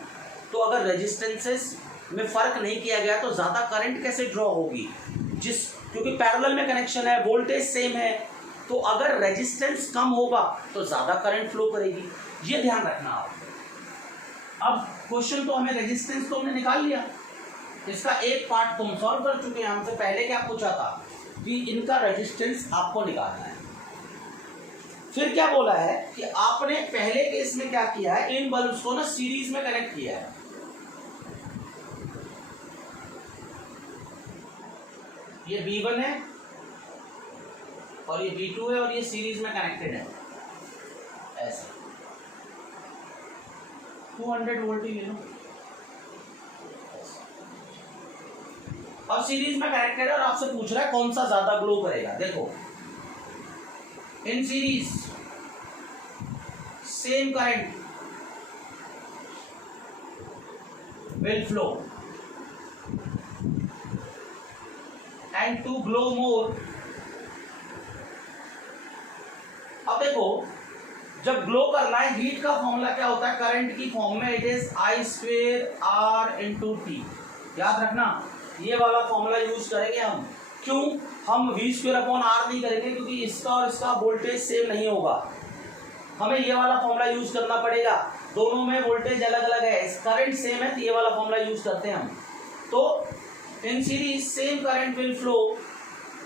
तो अगर रेजिस्टेंसेस में फर्क नहीं किया गया तो ज्यादा करंट कैसे ड्रॉ होगी, क्योंकि पैरेलल में कनेक्शन है, वोल्टेज सेम है, तो अगर रेजिस्टेंस कम होगा तो ज्यादा करंट फ्लो करेगी। ये ध्यान रखना आप। अब क्वेश्चन तो हमें रेजिस्टेंस तो हमने निकाल लिया, इसका एक पार्ट तो हम सॉल्व कर चुके हैं। हमसे पहले क्या पूछा था कि इनका रेजिस्टेंस आपको निकालना है। फिर क्या बोला है कि आपने पहले केस में क्या किया है, इन बल्ब्स को ना सीरीज में कनेक्ट किया है। ये B1 है और ये B2 है और ये सीरीज में कनेक्टेड है, ऐसे 200 वोल्ट ही ले लो। अब सीरीज में कनेक्टेड है और आपसे पूछ रहा है कौन सा ज्यादा ग्लो करेगा। देखो, इन series same current will flow and to glow more। अब देखो, जब ग्लो करना है, हीट का फॉर्मूला क्या होता है, करंट की फॉर्म में, it is I²R into T. याद रखना, ये वाला फॉर्मूला यूज करेंगे हम। क्यों हम V²/R नहीं करेंगे, क्योंकि इसका और इसका वोल्टेज सेम नहीं होगा, हमें ये वाला फॉर्मूला यूज करना पड़ेगा। दोनों में वोल्टेज अलग अलग है, करंट सेम है, तो ये वाला फॉर्मूला यूज करते हैं हम। तो in series same current will flow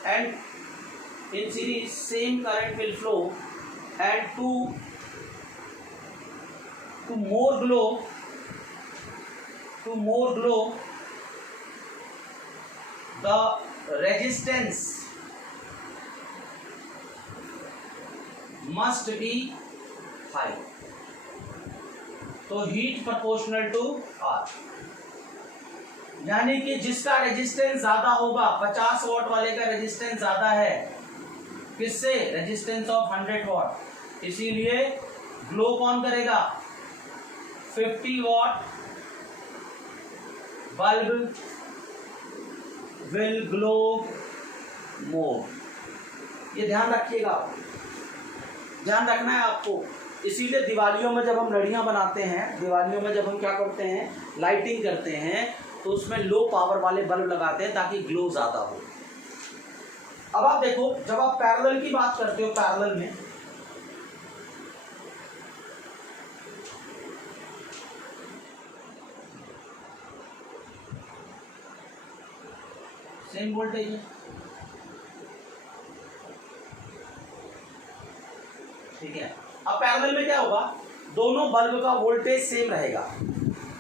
and in series same current will flow and to more glow the resistance must be high। तो हीट प्रोपोर्शनल टू आर, यानी कि जिसका रेजिस्टेंस ज्यादा होगा, 50 वॉट वाले का रेजिस्टेंस ज्यादा है किससे, रेजिस्टेंस ऑफ 100 वॉट, इसीलिए ग्लो कौन करेगा, 50 वॉट बल्ब विल ग्लो मोर। ये ध्यान रखिएगा, ध्यान रखना है आपको। इसीलिए दिवालियों में जब हम लड़ियां बनाते हैं, दिवालियों में जब हम क्या करते हैं, लाइटिंग करते हैं, तो उसमें लो पावर वाले बल्ब लगाते हैं ताकि ग्लो ज्यादा हो। अब आप देखो, जब आप पैरेलल की बात करते हो, पैरेलल में सेम वोल्टेज है, ठीक है। अब पैरेलल में क्या होगा, दोनों बल्ब का वोल्टेज सेम रहेगा।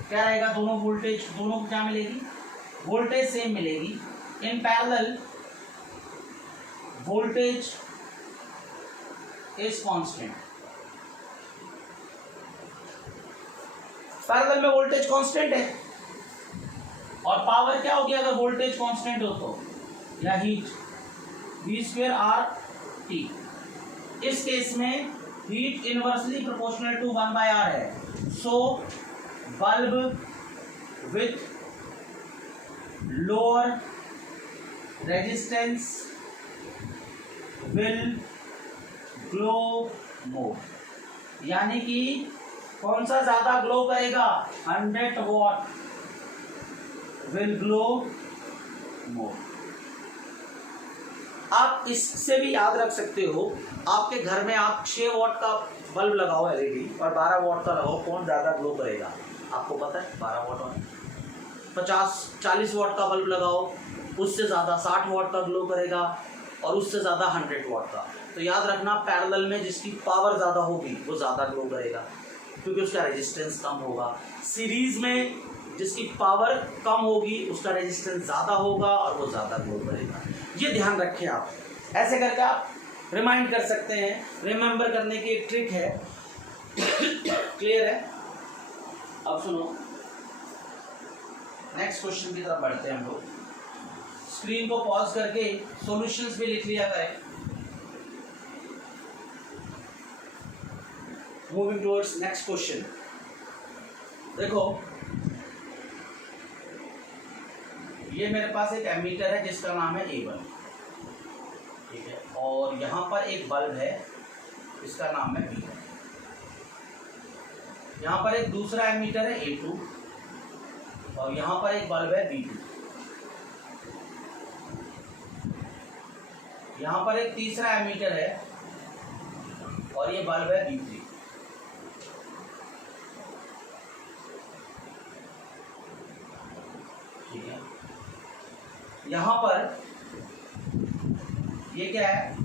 क्या रहेगा, दोनों वोल्टेज, दोनों को क्या मिलेगी, वोल्टेज सेम मिलेगी। In parallel voltage is constant. Parallel में वोल्टेज कांस्टेंट है और पावर क्या होगी अगर वोल्टेज कांस्टेंट हो तो, या heat V square are t. इस केस में heat inversely proportional to 1/r है। So bulb with lower resistance will glow more, यानी कि कौन सा ज्यादा ग्लो करेगा, 100 वॉट विल ग्लो मोर। आप इससे भी याद रख सकते हो, आपके घर में आप 6 वॉट का बल्ब लगाओ एलईडी और 12 वॉट का लगाओ, कौन ज्यादा ग्लो करेगा आपको पता है? 12 वॉट। और 40 वॉट का बल्ब लगाओ, उससे ज़्यादा 60 वॉट का ग्लो करेगा और उससे ज़्यादा 100 वॉट का। तो याद रखना, पैरेलल में जिसकी पावर ज़्यादा होगी वो ज़्यादा ग्लो करेगा क्योंकि उसका रेजिस्टेंस कम होगा। सीरीज में जिसकी पावर कम होगी उसका रेजिस्टेंस ज़्यादा होगा और वो ज़्यादा ग्लो करेगा। ये ध्यान रखें आप, ऐसे करके आप रिमाइंड कर सकते हैं। रिमेंबर करने की एक ट्रिक है। क्लियर है? अब सुनो, नेक्स्ट क्वेश्चन की तरफ बढ़ते हैं हम लोग। स्क्रीन को पॉज करके सॉल्यूशंस भी लिख लिया करें। Moving towards next question. देखो, ये मेरे पास एक एमीटर है जिसका नाम है A1, ठीक है, और यहाँ पर एक बल्ब है इसका नाम है B1। यहाँ पर एक दूसरा एमीटर है A2 और यहाँ पर एक बल्ब है B2। यहाँ पर एक तीसरा एमीटर है और ये बल्ब है B3। ठीक है, यहाँ पर ये क्या है,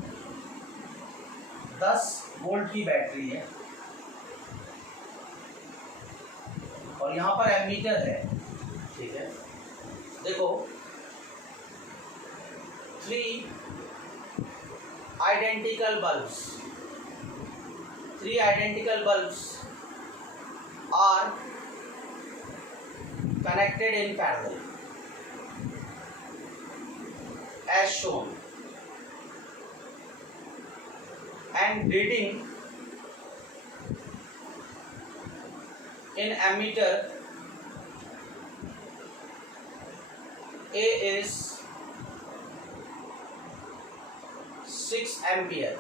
10 वोल्ट की बैटरी है और यहाँ पर एमीटर है। ठीक है, देखो 3 identical bulbs are connected in parallel as shown, and reading in ammeter A is 6 ampere.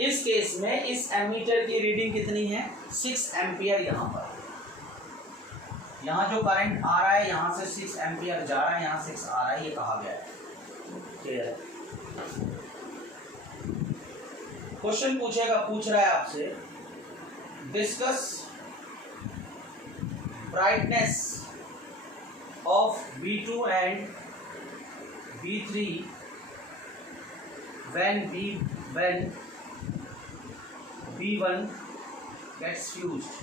इस केस में इस एमीटर की रीडिंग कितनी है, 6 एम्पियर। यहाँ पर यहाँ जो करंट आ रहा है यहाँ से 6 एम्पियर जा रहा है, यहाँ 6 आ रहा है, ये कहा गया है। क्लियर है? क्वेश्चन पूछ रहा है आपसे, discuss brightness of B2 and B3 when B1 gets fused।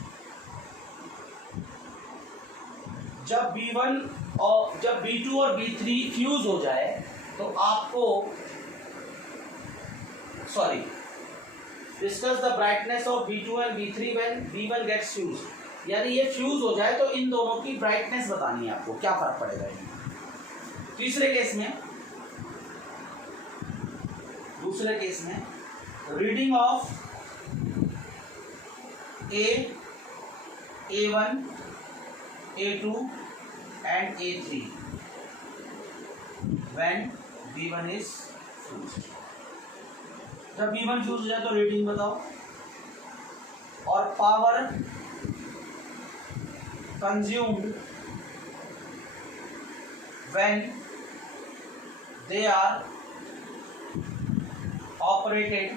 जब B2 और B3 फ्यूज हो जाए तो आपको discuss the brightness of B2 and B3 when B1 gets fused, यानी ये फ्यूज हो जाए तो इन दोनों की ब्राइटनेस बतानी है आपको, क्या फर्क पड़ेगा इनमें। दूसरे केस में reading of A1, A2 and A3 when B1 is fused। जब B1 फ्यूज हो जाए तो रीडिंग बताओ, और power consumed when they are operated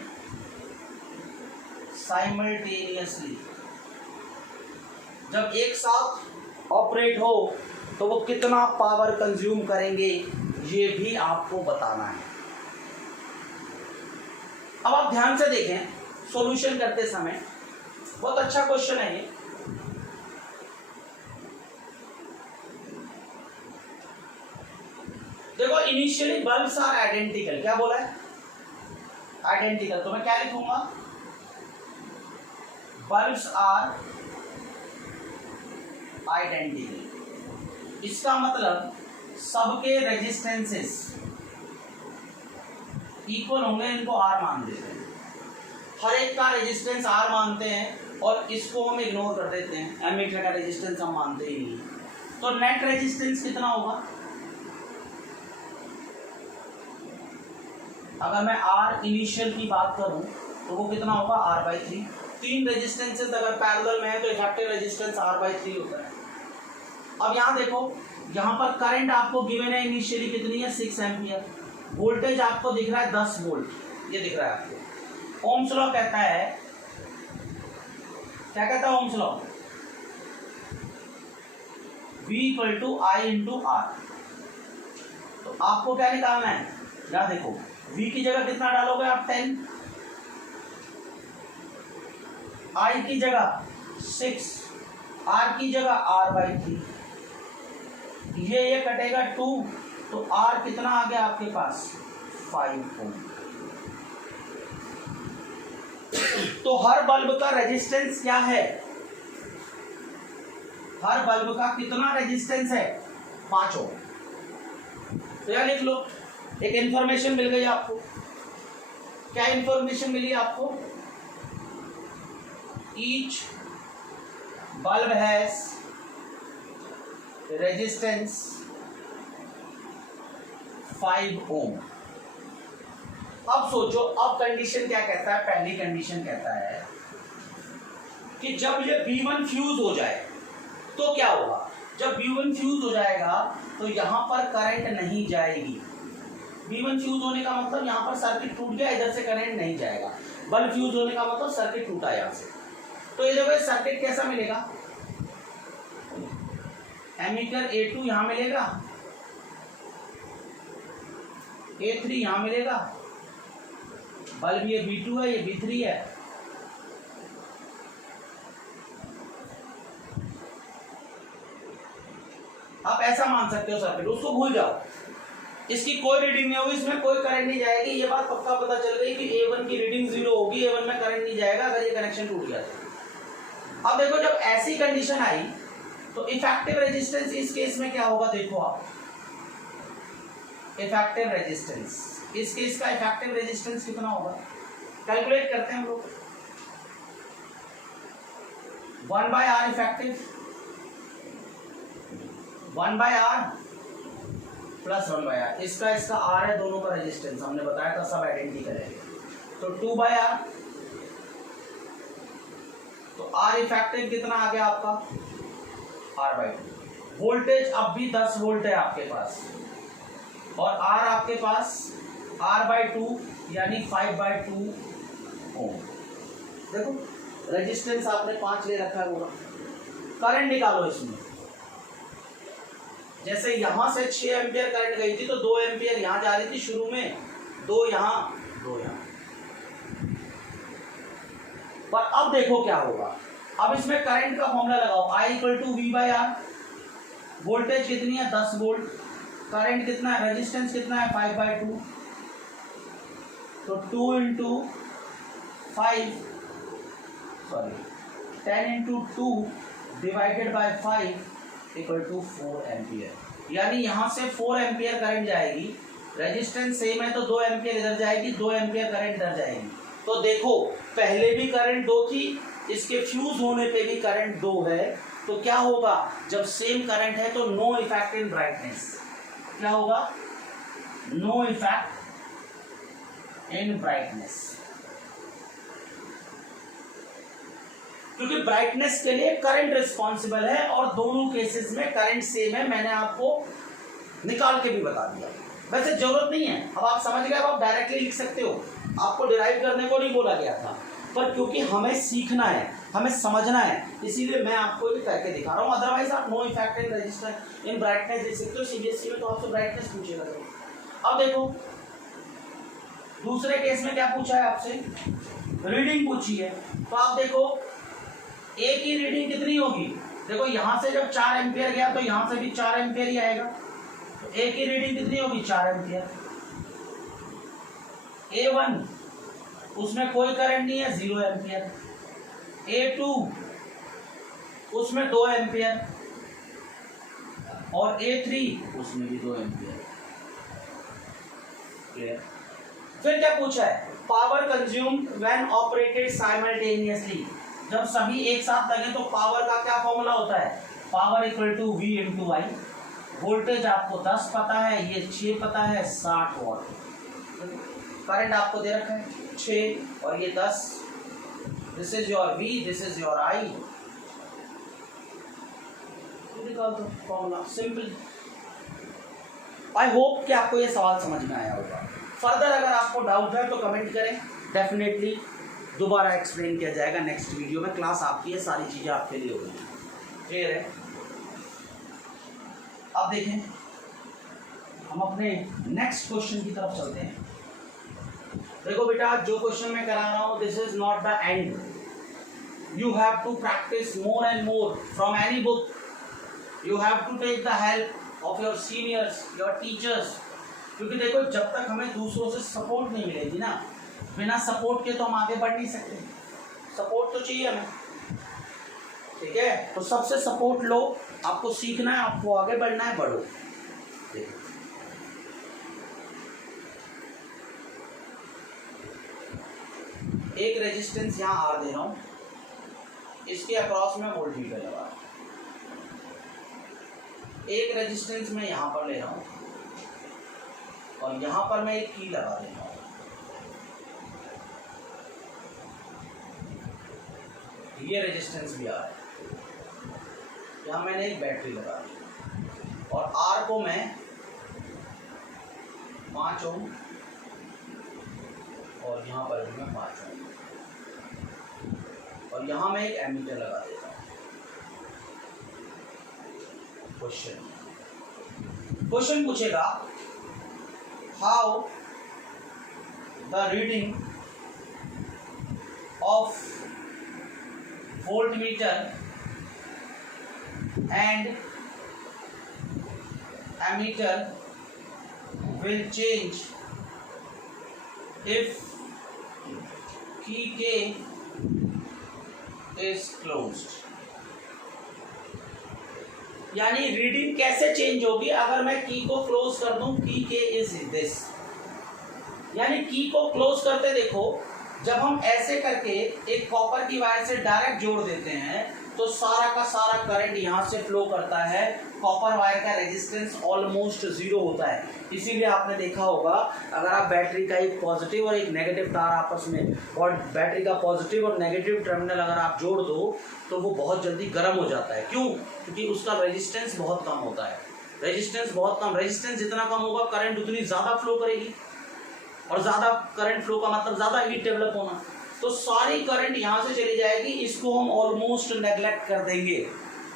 simultaneously। जब एक साथ ऑपरेट हो तो वो कितना पावर कंज्यूम करेंगे ये भी आपको बताना है। अब आप ध्यान से देखें सॉल्यूशन करते समय, बहुत अच्छा क्वेश्चन है ये। इनिशियली बल्ब्स आर आइडेंटिकल, क्या बोला है? आइडेंटिकल। तो मैं क्या लिखूंगा? Bulbs are identical. इसका मतलब सबके रेजिस्टेंसेस इक्वल होंगे, इनको आर मान देते हैं। हर एक का रेजिस्टेंस आर मानते हैं और इसको हम इग्नोर कर देते हैं, एमीटर का रेजिस्टेंस हम मानते ही नहीं। तो नेट रेजिस्टेंस कितना होगा? अगर मैं आर इनिशियल की बात करूं तो वो कितना होगा? R/3। तीन रेजिस्टेंसेस अगर पैरेलल में है तो इफेक्टिव रेजिस्टेंस R/3 होता है। अब यहाँ देखो, यहाँ पर करंट आपको गिवन है इनिशियली कितनी है? 6 एम्पियर। वोल्टेज आपको दिख रहा है 10 वोल्ट, ये दिख रहा है आपको। ओम्स लॉ कहता है, क्या कहता है ओम्स लॉ? V = I/R। तो आपको क्या निकालना है? यहाँ देखो, V की जगह कितना डालोगे आप? 10। I की जगह 6, R की जगह R/3। ये कटेगा 2, तो R कितना आ गया आपके पास? 5 ओम। तो हर बल्ब का रेजिस्टेंस क्या है? हर बल्ब का कितना रेजिस्टेंस है? 5 ओम। तो यह लिख लो, एक इंफॉर्मेशन मिल गई आपको। क्या इंफॉर्मेशन मिली आपको? ईच बल्ब हैज रेजिस्टेंस 5 ओम। अब सोचो, अब कंडीशन क्या कहता है? पहली कंडीशन कहता है कि जब ये V1 फ्यूज हो जाए तो क्या होगा? जब V1 फ्यूज हो जाएगा तो यहां पर करंट नहीं जाएगी। V1 फ्यूज होने का मतलब यहां पर सर्किट टूट गया, इधर से करंट नहीं जाएगा। बल्ब फ्यूज होने का मतलब सर्किट टूटा यहां से। तो ये देखो, सर्किट कैसा मिलेगा? एमीटर A2 यहां मिलेगा, A3 यहां मिलेगा, बल्ब ये B2 है, ये B3 है। आप ऐसा मान सकते हो सर्किट, उसको भूल जाओ, इसकी कोई रीडिंग नहीं होगी, इसमें कोई करंट नहीं जाएगी। ये बात पक्का पता चल गई कि A1 की रीडिंग 0 होगी, A1 में करंट नहीं जाएगा अगर ये कनेक्शन टूट गया तो। अब देखो, जब ऐसी कंडीशन आई तो इफेक्टिव रेजिस्टेंस इस केस में क्या होगा? देखो आप, इफेक्टिव रेजिस्टेंस इस केस का इफेक्टिव रेजिस्टेंस कितना होगा? कैलकुलेट करते हैं हम लोग। 1/R effective, 1/R plus 1/R। इसका R है, दोनों का रेजिस्टेंस हमने बताया था, सब आइडेंटिकल है। तो 2/R। तो R इफेक्टिव कितना आ गया आपका? R/2। वोल्टेज अब भी 10 वोल्ट है आपके पास, और R आपके पास R/2 यानी 5/2 ओम। देखो, रेजिस्टेंस आपने 5 ले रखा है पूरा। करंट निकालो इसमें। जैसे यहां से 6 एम्पियर करंट गई थी तो 2 एम्पियर यहां जा रही थी शुरू में, 2 यहां, 2 यहां। पर अब देखो क्या होगा। अब इसमें करंट का फॉर्मूला लगाओ, I = V/R। वोल्टेज कितनी है? 10 वोल्ट। करंट कितना है? रेजिस्टेंस कितना है? 5/2। तो 10 × 2 डिवाइडेड बाय 5 = 4 एम्पियर। यानी यहां से 4 एम्पियर करंट जाएगी। रेजिस्टेंस सेम है तो 2 एम्पियर इधर जाएगी, 2 एम्पियर करंट इधर जाएगी। तो देखो, पहले भी करंट 2 थी, इसके फ्यूज होने पे भी करंट 2 है। तो क्या होगा? जब सेम करंट है तो नो इफेक्ट इन ब्राइटनेस। क्या होगा? नो इफेक्ट इन ब्राइटनेस, क्योंकि ब्राइटनेस के लिए करंट रिस्पॉन्सिबल है और दोनों केसेस में करंट सेम है। मैंने आपको निकाल के भी बता दिया। वैसे जरूरत नहीं है, अब आप समझ गए, आप डायरेक्टली लिख सकते हो, आपको डिराइव करने को नहीं बोला गया था। पर क्योंकि हमें सीखना है, हमें समझना है, इसीलिए मैं आपको ये करके दिखा रहा हूँ। अदरवाइज आप no effect in register in brightness देख सकते हो। सीबीएसई में तो आपसे ब्राइटनेस पूछेगा। अब देखो, दूसरे केस में क्या पूछा है आपसे? रीडिंग पूछी है। तो आप देखो, ए की रीडिंग कितनी होगी? देखो, यहां से जब 4 एम्पियर गया तो यहां से भी 4 एम्पियर ही आएगा। तो ए की रीडिंग कितनी होगी 4 एम्पियर। A1 उसमें कोई करंट नहीं है 0 एम्पियर। A2 उसमें 2 एम्पियर और A3 उसमें भी 2 एम्पियर। क्लियर। फिर क्या पूछा है, power consumed when operated simultaneously, जब सभी एक साथ लगे तो पावर का क्या फॉर्मूला होता है, power equal to V into I. वोल्टेज आपको 10 पता है, ये 6 पता है, 60 वॉट। करंट आपको दे रखा है 6 और ये 10। This is your V, this is your I। निकाल दो फॉर्मूला, सिंपल। आई होप कि आपको ये सवाल समझ में आया होगा। फर्दर अगर आपको डाउट है तो कमेंट करें, डेफिनेटली दोबारा एक्सप्लेन किया जाएगा नेक्स्ट वीडियो में। क्लास आपकी है, सारी चीज़ें आपके लिए होगी। क्लियर है। अब देखें, हम अपने नेक्स्ट क्वेश्चन की तरफ चलते हैं। देखो बेटा, जो क्वेश्चन मैं करा रहा हूँ, this is not the end. You have to practice more and more from any book. You have to take the help of your seniors, your teachers. क्योंकि देखो, जब तक हमें दूसरों से सपोर्ट नहीं मिलेगी ना, बिना सपोर्ट के तो हम आगे बढ़ नहीं सकते। सपोर्ट तो चाहिए हमें, ठीक है। तो सबसे सपोर्ट लो, आपको सीखना है, आपको आगे बढ़ना है, बढ़ो। देखो, एक रेजिस्टेंस यहाँ आर दे रहा हूँ, इसके अक्रॉस में वोल्टमीटर लगा रहा हूँ। एक रेजिस्टेंस मैं यहाँ पर ले रहा हूँ और यहाँ पर मैं एक की लगा दे रहा हूँ। ये रेजिस्टेंस भी आ रहा है, यहाँ मैंने एक बैटरी लगा दी और आर को मैं 5 ओम और यहाँ पर भी मैं 5 ओम और यहाँ मैं एक एमीटर लगा देता हूँ। क्वेश्चन पूछेगा, how the reading of voltmeter and ammeter will change if key K is closed। यानी रीडिंग कैसे चेंज होगी अगर मैं की को क्लोज कर दूं। की के इज दिस, यानी की को क्लोज करते देखो, जब हम ऐसे करके एक कॉपर की वायर से डायरेक्ट जोड़ देते हैं तो सारा का सारा करंट यहाँ से फ्लो करता है। कॉपर वायर का रेजिस्टेंस ऑलमोस्ट 0 होता है। इसीलिए आपने देखा होगा, अगर आप बैटरी का एक पॉजिटिव और एक नेगेटिव तार आपस में, और बैटरी का पॉजिटिव और नेगेटिव टर्मिनल अगर आप जोड़ दो तो वो बहुत जल्दी गर्म हो जाता है। क्यों? क्योंकि उसका रेजिस्टेंस बहुत कम होता है। रेजिस्टेंस बहुत कम, रेजिस्टेंस जितना कम होगा करंट उतनी ज़्यादा फ्लो करेगी, और ज़्यादा करंट फ्लो का मतलब ज़्यादा हीट डेवलप होना। तो सारी करंट यहाँ से चली जाएगी, इसको हम ऑलमोस्ट नेग्लेक्ट कर देंगे।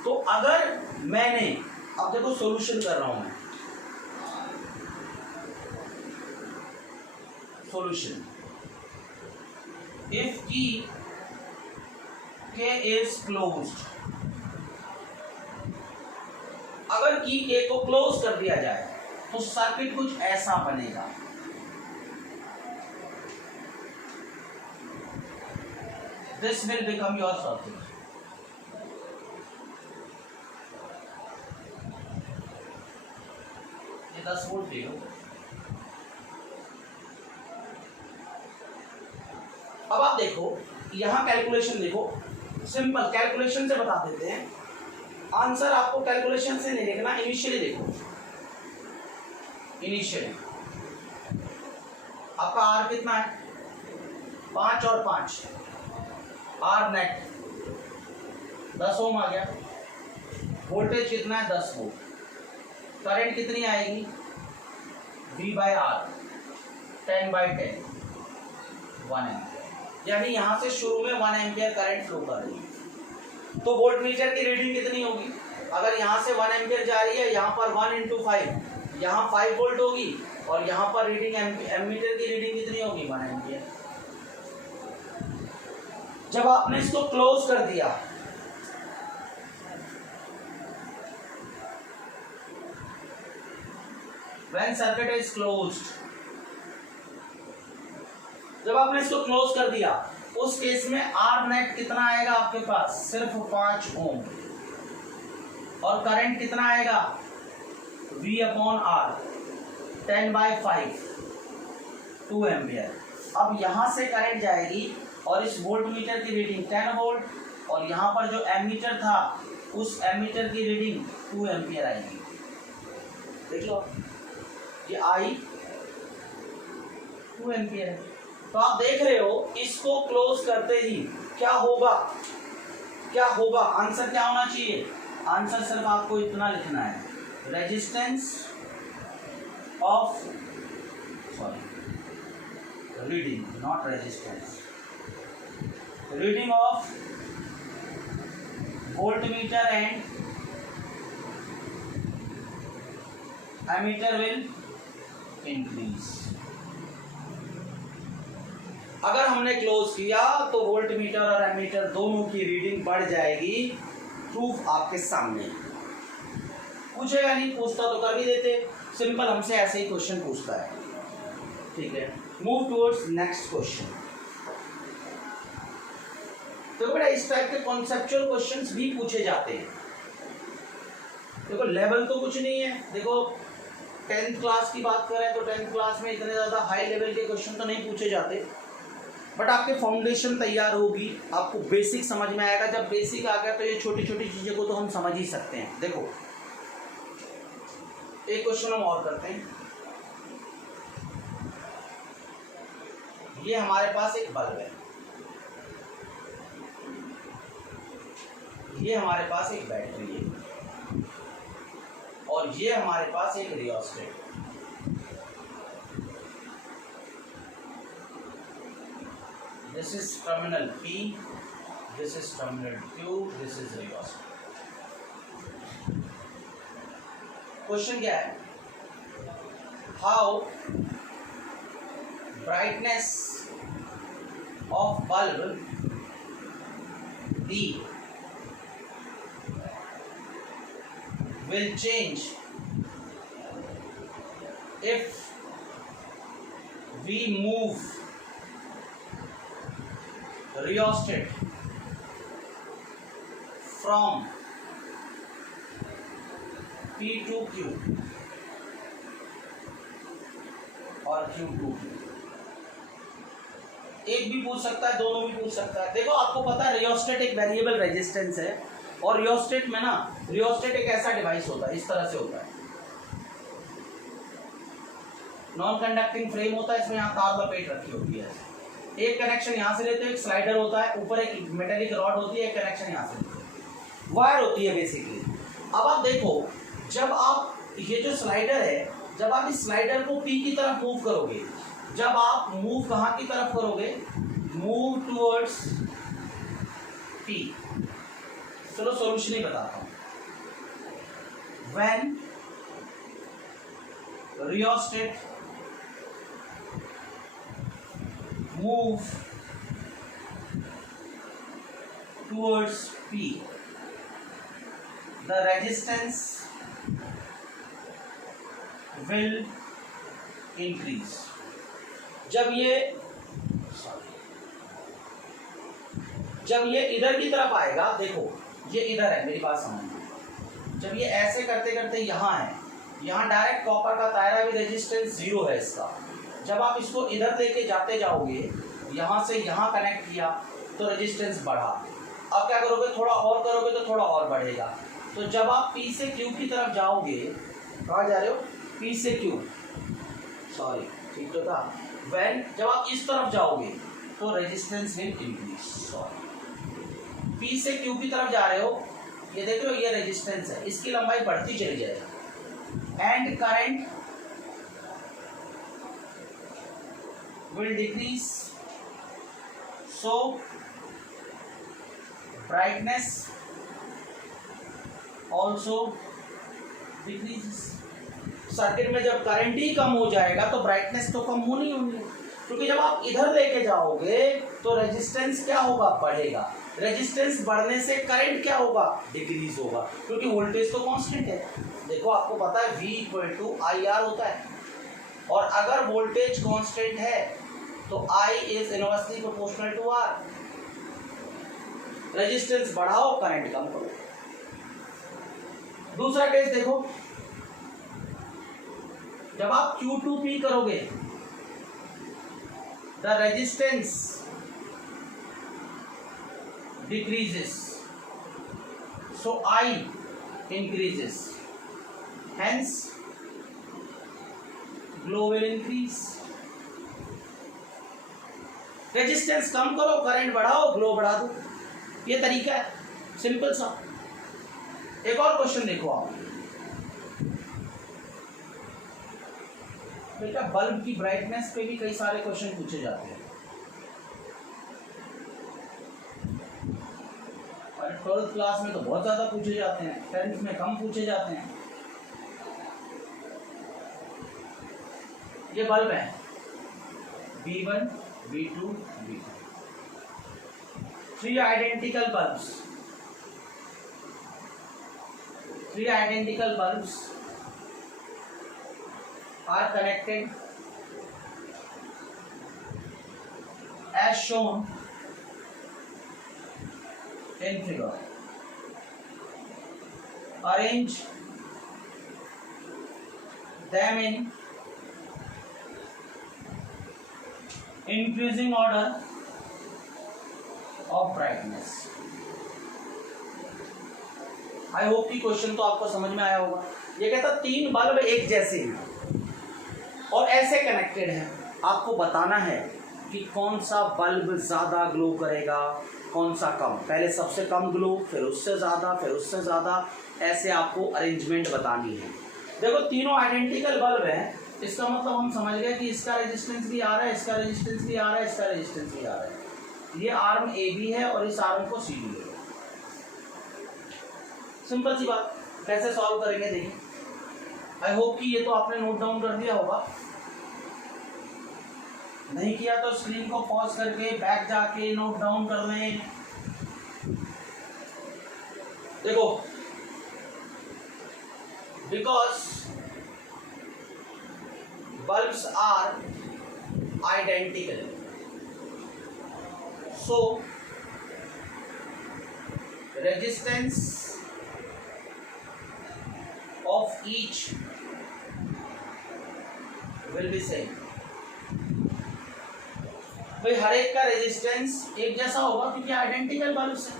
तो अगर मैंने, अब देखो सॉल्यूशन कर रहा हूँ मैं, सॉल्यूशन, इफ की K इज क्लोज्ड, अगर की K को क्लोज कर दिया जाए तो सर्किट कुछ ऐसा बनेगा। This will become your circuit। ये 10 वोल्ट दे लो। अब आप देखो, यहाँ कैलकुलेशन देखो, सिंपल कैलकुलेशन से बता देते हैं। आंसर आपको कैलकुलेशन से नहीं देखना, इनिशियली देखो। इनिशियली आपका आर कितना है, 5 और 5, आर नेट 10 ओम आ गया। वोल्टेज कितना है, 10 वोल्ट। करंट कितनी आएगी, V बाई आर, 10/10, 1 एम्पियर। यानी यहाँ से शुरू में 1 एम्पियर करंट फ्लो कर रही है। तो वोल्ट मीटर की रीडिंग कितनी होगी, अगर यहाँ से 1 एम्पियर जा रही है, यहाँ पर 1 इंटू 5, यहाँ 5 वोल्ट होगी, और यहाँ पर रीडिंग एमीटर की रीडिंग कितनी होगी, 1 एम्पियर। जब आपने इसको क्लोज कर दिया, व्हेन सर्किट इज क्लोज्ड, जब आपने इसको क्लोज कर दिया उस केस में आर नेट कितना आएगा आपके पास, सिर्फ 5 ओम, और करंट कितना आएगा V अपॉन आर 10/5 2 एम्पियर। अब यहां से करंट जाएगी और इस वोल्ट मीटर की रीडिंग 10 वोल्ट, और यहां पर जो एमीटर था उस एमीटर की रीडिंग 2 एम्पियर आएगी। देख लो ये आई 2 एम्पियर है। तो आप देख रहे हो इसको क्लोज करते ही क्या होगा, क्या होगा, आंसर क्या होना चाहिए, आंसर सिर्फ आपको इतना लिखना है, resistance of, sorry reading not resistance, reading of voltmeter and ammeter will increase। अगर हमने क्लोज किया तो वोल्टमीटर और एमीटर दोनों की रीडिंग बढ़ जाएगी। प्रूफ आपके सामने, पूछेगा नहीं, पूछता तो कर भी देते, सिंपल हमसे ऐसे ही क्वेश्चन पूछता है। ठीक है, मूव टुवर्ड्स नेक्स्ट क्वेश्चन। तो बेटा इस टाइप के कॉन्सेप्चुअल क्वेश्चंस भी पूछे जाते हैं। देखो लेवल तो कुछ नहीं है, देखो 10th क्लास की बात करें तो 10th क्लास में इतने ज़्यादा हाई लेवल के क्वेश्चन तो नहीं पूछे जाते, बट आपके फाउंडेशन तैयार होगी, आपको बेसिक समझ में आएगा। जब बेसिक आ गया तो ये छोटी छोटी चीज़ें को तो हम समझ ही सकते हैं। देखो एक क्वेश्चन हम और करते हैं। ये हमारे पास एक बल्ब है, ये हमारे पास एक बैटरी है, और ये हमारे पास एक rheostat. This is terminal P, this is terminal Q, this is rheostat. Question क्या है, how brightness of bulb B will change if we move rheostat from P to Q और Q to Q। एक भी पूछ सकता है, दोनों भी पूछ सकता है। देखो आपको पता है रियोस्टेट एक वेरिएबल रेजिस्टेंस है, और रियोस्टेट में ना, रियोस्टेट एक ऐसा डिवाइस होता है, इस तरह से होता है, नॉन कंडक्टिंग फ्रेम होता है, इसमें यहाँ तार लपेट रखी होती है। एक कनेक्शन यहाँ से लेते हो, एक स्लाइडर होता है, ऊपर एक मेटेलिक रॉड होती है, एक कनेक्शन यहाँ से लेते हो, वायर होती है बेसिकली। अब आप देखो जब आप ये जो स्लाइडर है, जब आप इस स्लाइडर को P की तरफ मूव करोगे, जब आप मूव कहाँ की तरफ करोगे, मूव टुवर्ड्स P। चलो सॉल्यूशन ही बताता हूं। When rheostat move towards P, the resistance will increase. जब ये इधर की तरफ आएगा, देखो ये इधर है, मेरी बात समझना, जब ये ऐसे करते करते यहाँ है, यहाँ डायरेक्ट कॉपर का दायरा भी रेजिस्टेंस 0 है इसका। जब आप इसको इधर लेके जाते जाओगे, यहाँ से यहाँ कनेक्ट किया तो रेजिस्टेंस बढ़ा, अब क्या करोगे, थोड़ा और करोगे तो थोड़ा और बढ़ेगा। तो जब आप P से Q की तरफ जाओगे, कहाँ जा रहे हो, P से Q, सॉरी ठीक तो था, व्हेन जब आप इस तरफ जाओगे तो resistance will increase. Sorry, P से Q की तरफ जा रहे हो, ये देख रहे हो ये रेजिस्टेंस है, इसकी लंबाई बढ़ती चली जाएगी, and current will decrease, so brightness also decreases. Circuit में जब करंट ही कम हो जाएगा तो ब्राइटनेस तो कम होनी होगी, क्योंकि जब आप इधर लेके जाओगे तो रेजिस्टेंस क्या होगा, बढ़ेगा। रेजिस्टेंस बढ़ने से करंट क्या होगा, डिक्रीज होगा, क्योंकि वोल्टेज तो कांस्टेंट है। देखो आपको पता है V = IR होता है, और अगर वोल्टेज कांस्टेंट है तो I is inversely proportional to R। Resistance बढ़ाओ, करंट कम करो। दूसरा केस देखो, जब आप Q2P करोगे, the resistance decreases, so I increases, hence glow will increase। रेजिस्टेंस कम करो, करंट बढ़ाओ, ग्लो बढ़ा दो, ये तरीका है, सिंपल सा। एक और क्वेश्चन देखो आप बेटा, बल्ब की ब्राइटनेस पे भी कई सारे क्वेश्चन पूछे जाते हैं। 12th क्लास में तो बहुत ज्यादा पूछे जाते हैं, 10th में कम पूछे जाते हैं। ये बल्ब है B1, B2, B3, 3 identical bulbs, 3 identical bulbs are connected as shown in figure। Arrange them in increasing order of brightness। I hope कि क्वेश्चन तो आपको समझ में आया होगा। ये कहता 3 बल्ब एक जैसे हैं और ऐसे कनेक्टेड हैं, आपको बताना है कि कौन सा बल्ब ज्यादा ग्लो करेगा, कौन सा कम। पहले सबसे कम ग्लो, फिर उससे ज्यादा, फिर उससे ज्यादा, ऐसे आपको अरेंजमेंट बतानी है। देखो तीनों आइडेंटिकल बल्ब हैं, इसका मतलब हम समझ गए कि इसका रेजिस्टेंस भी आ रहा है, इसका रेजिस्टेंस भी आ रहा है, इसका रेजिस्टेंस भी आ रहा है। ये आर्म AB है और इस आर्म को CD है। सिंपल सी बात, कैसे सॉल्व करेंगे देखिए। आई होप कि ये तो आपने नोट डाउन कर दिया होगा, नहीं किया तो स्क्रीन को पॉज करके बैक जाके नोट डाउन कर लें। देखो, because bulbs are identical, so resistance of each will be same। भाई हर एक का रेजिस्टेंस एक जैसा होगा क्योंकि आइडेंटिकल बल्ब्स है,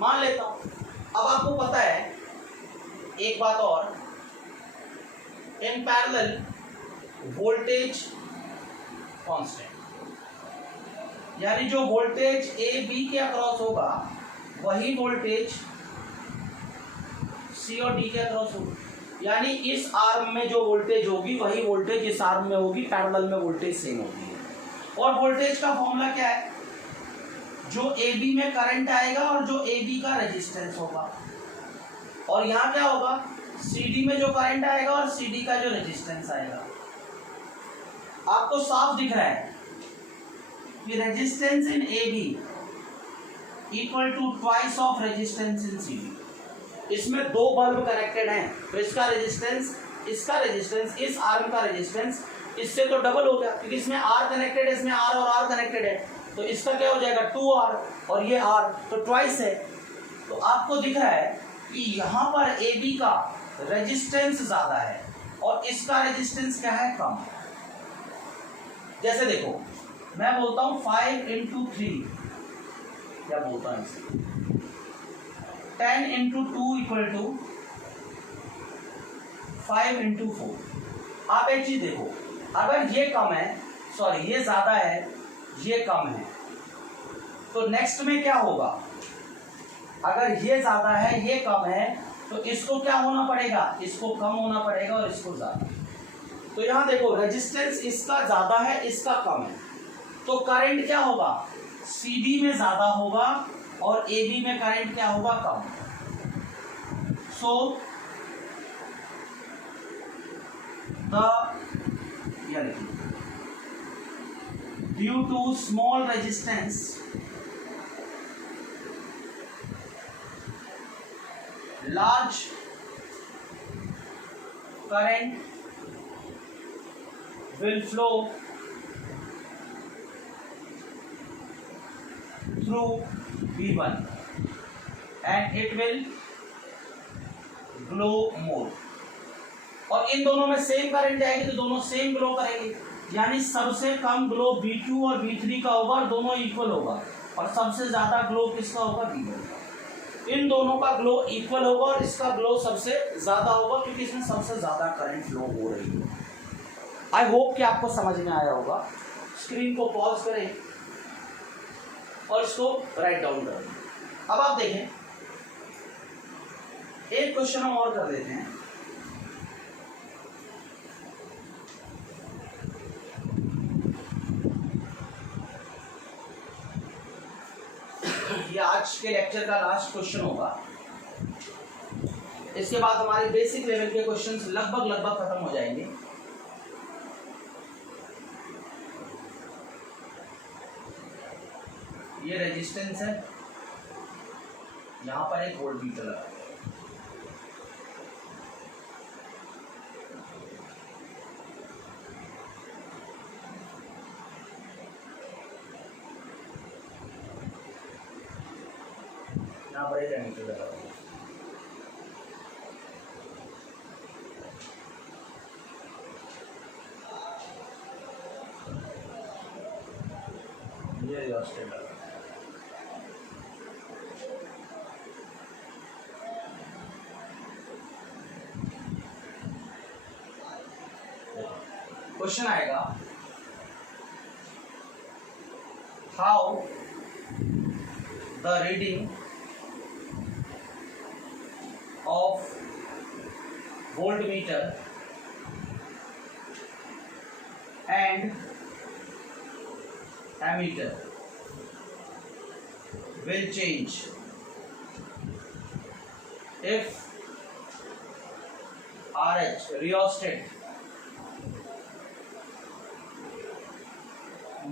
मान लेता हूं। अब आपको पता है एक बात और, इन पैरेलल वोल्टेज कांस्टेंट, यानी जो वोल्टेज ए बी के अक्रॉस होगा वही वोल्टेज सी और डी के अक्रॉस होगी। यानी इस आर्म में जो वोल्टेज होगी वही वोल्टेज इस आर्म में होगी, पैरेलल में वोल्टेज सेम होगी। और वोल्टेज का फॉर्मूला क्या है, जो ए बी में करंट आएगा और जो ए बी का रेजिस्टेंस होगा, और यहाँ क्या होगा, CD में जो करंट आएगा और CD का जो रेजिस्टेंस आएगा। आपको साफ दिख रहा है कि resistance in AB equal to twice of resistance in CD। इसमें 2 बल्ब कनेक्टेड हैं, तो इसका रेजिस्टेंस, इस आर्म का रेजिस्टेंस इससे तो डबल हो गया, क्योंकि इसमें R कनेक्टेड है, इसमें R और R कनेक्टेड है, तो इसका क्या हो जाएगा 2R और ये R, तो ट्वाइस है। तो आपको दिख रहा है कि यहाँ पर AB का रेजिस्टेंस ज्यादा है और इसका रेजिस्टेंस क्या है, कम। जैसे देखो मैं बोलता हूं 5 × 3, क्या बोलता हूं इसे, 10 × 2 = 5 × 4। आप एक चीज देखो, अगर ये कम है, सॉरी ये ज्यादा है, ये कम है, तो नेक्स्ट में क्या होगा, अगर ये ज्यादा है ये कम है, तो इसको क्या होना पड़ेगा, इसको कम होना पड़ेगा और इसको ज्यादा। तो यहां देखो रेजिस्टेंस इसका ज्यादा है, इसका कम है, तो करंट क्या होगा, CD में ज्यादा होगा और AB में करंट क्या होगा, कम। So due to small resistance large current will flow through V1 and it will glow more। और इन दोनों में सेम करंट जाएगी तो दोनों सेम ग्लो करेंगे, यानी सबसे कम ग्लो V2 और V3 का होगा और दोनों इक्वल होगा, और सबसे ज्यादा ग्लो किसका होगा? V1। इन दोनों का ग्लो इक्वल होगा और इसका ग्लो सबसे ज्यादा होगा क्योंकि इसमें सबसे ज्यादा करंट फ्लो हो रही है। आई होप कि आपको समझ में आया होगा। स्क्रीन को पॉज करें और इसको राइट डाउन करें। अब आप देखें, एक क्वेश्चन हम और कर देते हैं। ये आज के लेक्चर का लास्ट क्वेश्चन होगा। इसके बाद हमारे बेसिक लेवल के क्वेश्चंस लगभग खत्म हो जाएंगे। ये रेजिस्टेंस है, यहां पर एक वोल्ट मीटर लगा है। यहाँ पर एक एमीटर लगा हुआ है। ये रियोस्टेट लगा है। क्वेश्चन आएगा, how the reading of voltmeter and ammeter will change if RH rheostat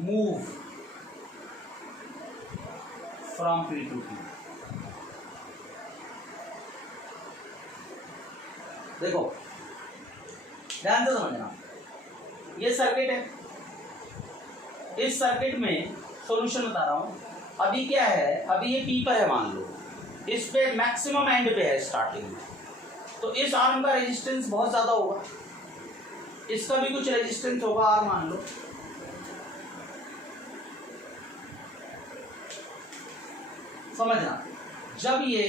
move from P to Q। देखो ध्यान से समझना, ये सर्किट है, इस सर्किट में सॉल्यूशन बता रहा हूं। अभी क्या है, अभी ये पी पर है मान लो, इस पे मैक्सिमम एंड पे है स्टार्टिंग में, तो इस आर्म का रेजिस्टेंस बहुत ज्यादा होगा, इसका भी कुछ रेजिस्टेंस होगा आर मान लो। समझना, जब ये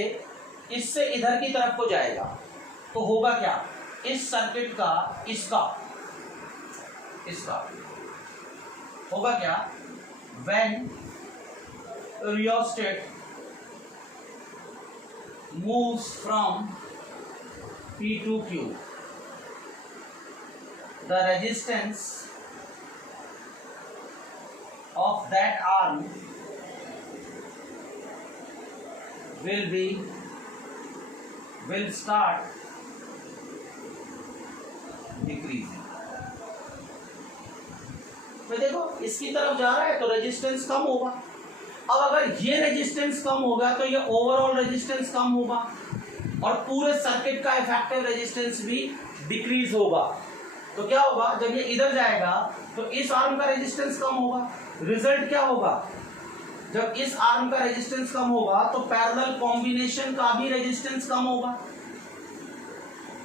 इससे इधर की तरफ को जाएगा तो होगा क्या, इस सर्किट का इसका होगा क्या, when rheostat moves from P to Q, the resistance of that arm will start decreasing. तो देखो इसकी तरफ जा रहा है तो रेजिस्टेंस कम होगा। अब अगर ये रेजिस्टेंस कम होगा तो ये ओवरऑल रेजिस्टेंस कम होगा और पूरे सर्किट का इफेक्टिव रेजिस्टेंस भी डिक्रीज होगा। तो क्या होगा, जब ये इधर जाएगा तो इस आर्म का रेजिस्टेंस कम होगा। रिजल्ट क्या होगा, जब इस आर्म का रेजिस्टेंस कम होगा तो पैरेलल कॉम्बिनेशन का भी रेजिस्टेंस कम होगा।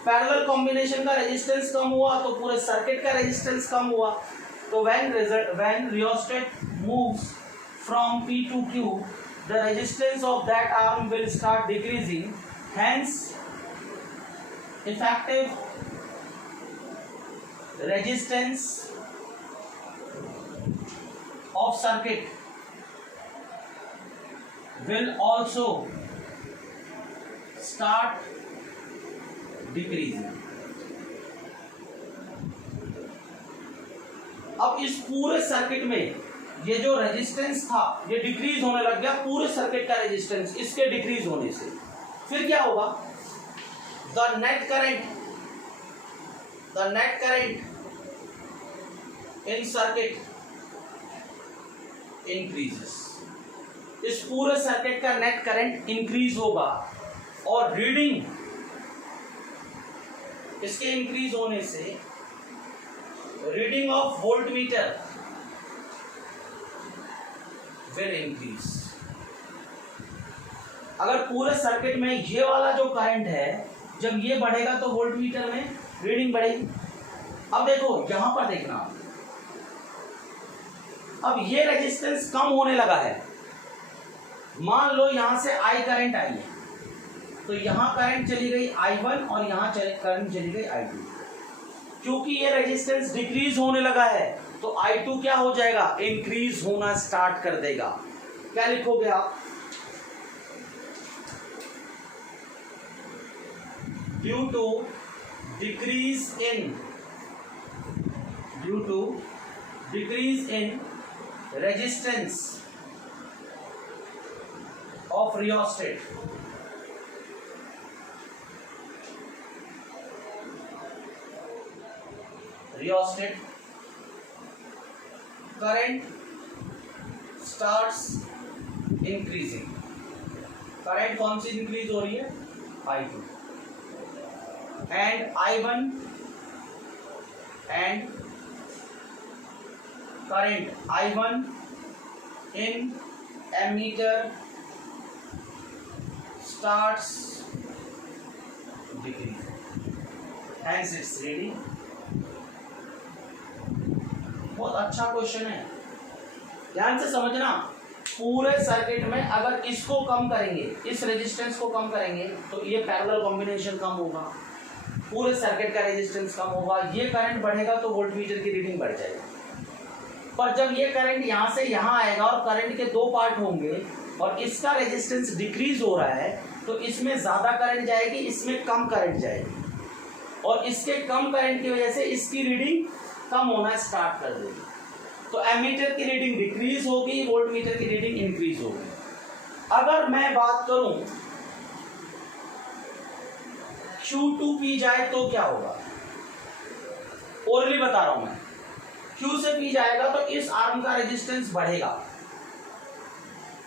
पैरेलल कॉम्बिनेशन का रेजिस्टेंस कम हुआ तो पूरे सर्किट का रेजिस्टेंस कम हुआ। तो when rheostat moves from P to Q, the resistance of that arm will start decreasing. Hence, effective resistance of circuit will also start decreasing। अब इस पूरे सर्किट में ये जो रेजिस्टेंस था ये डिक्रीज होने लग गया, पूरे सर्किट का रेजिस्टेंस इसके डिक्रीज होने से। फिर क्या होगा, the net current in circuit increases. इस पूरे सर्किट का नेट करंट इंक्रीज होगा और रीडिंग इसके इंक्रीज होने से reading of voltmeter will increase. अगर पूरे सर्किट में ये वाला जो करंट है जब ये बढ़ेगा तो वोल्टमीटर में रीडिंग बढ़ेगी। अब देखो यहां पर देखना, अब ये रेजिस्टेंस कम होने लगा है। मान लो यहां से आई करंट आई है तो यहां करंट चली गई I1 और यहां करंट चली गई I2। क्योंकि ये रेजिस्टेंस डिक्रीज होने लगा है तो I2 क्या हो जाएगा, इंक्रीज होना स्टार्ट कर देगा। क्या लिखोगे आप, due to decrease in resistance of rheostat, current starts increasing। Current कौन सी इंक्रीज हो रही है, I2 and I1 and current I1 in ammeter starts decreasing, hence its reading। बहुत अच्छा क्वेश्चन है, ध्यान से समझना। पूरे सर्किट में अगर इसको कम करेंगे, इस रेजिस्टेंस को कम करेंगे तो ये पैरेलल कॉम्बिनेशन कम होगा, पूरे सर्किट का रेजिस्टेंस कम होगा, ये करंट बढ़ेगा तो वोल्टमीटर की रीडिंग बढ़ जाएगी। पर जब ये करंट यहाँ से यहाँ आएगा और करंट के दो पार्ट होंगे और इसका रेजिस्टेंस डिक्रीज हो रहा है तो इसमें ज्यादा करंट जाएगी, इसमें कम करंट जाएगी और इसके कम करंट की वजह से इसकी रीडिंग कम होना स्टार्ट कर देगी। तो एमीटर की रीडिंग डिक्रीज होगी, वोल्टमीटर की रीडिंग इंक्रीज होगी। अगर मैं बात करूं Q2P जाए तो क्या होगा, ओरली बता रहा हूं मैं। Q से P जाएगा तो इस आर्म का रेजिस्टेंस बढ़ेगा,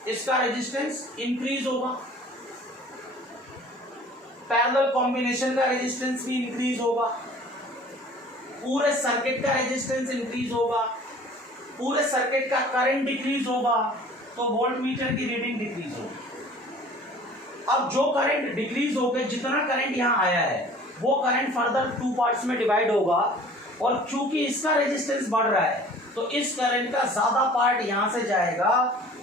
इसका रेजिस्टेंस इंक्रीज होगा, पैरेलल कॉम्बिनेशन का रेजिस्टेंस भी इंक्रीज होगा, पूरे सर्किट का रेजिस्टेंस इंक्रीज होगा, पूरे सर्किट का करंट डिक्रीज होगा तो वोल्टमीटर की रीडिंग डिक्रीज होगी। अब जो करंट डिक्रीज हो गए, जितना करंट यहाँ आया है वो करंट फर्दर टू पार्ट्स में डिवाइड होगा और चूंकि इसका रेजिस्टेंस बढ़ रहा है तो इस करंट का ज्यादा पार्ट यहाँ से जाएगा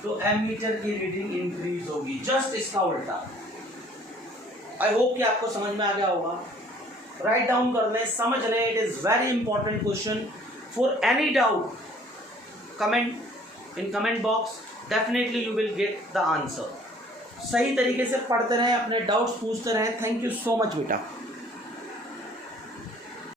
तो एमीटर की रीडिंग इंक्रीज होगी। जस्ट इसका उल्टा। आई होप कि आपको समझ में आ गया होगा। राइट डाउन कर लें, समझ लें, it is very important question. For any doubt comment in comment box, definitely you will get the answer. सही तरीके से पढ़ते रहें, अपने डाउट्स पूछते रहें। थैंक यू सो मच बेटा।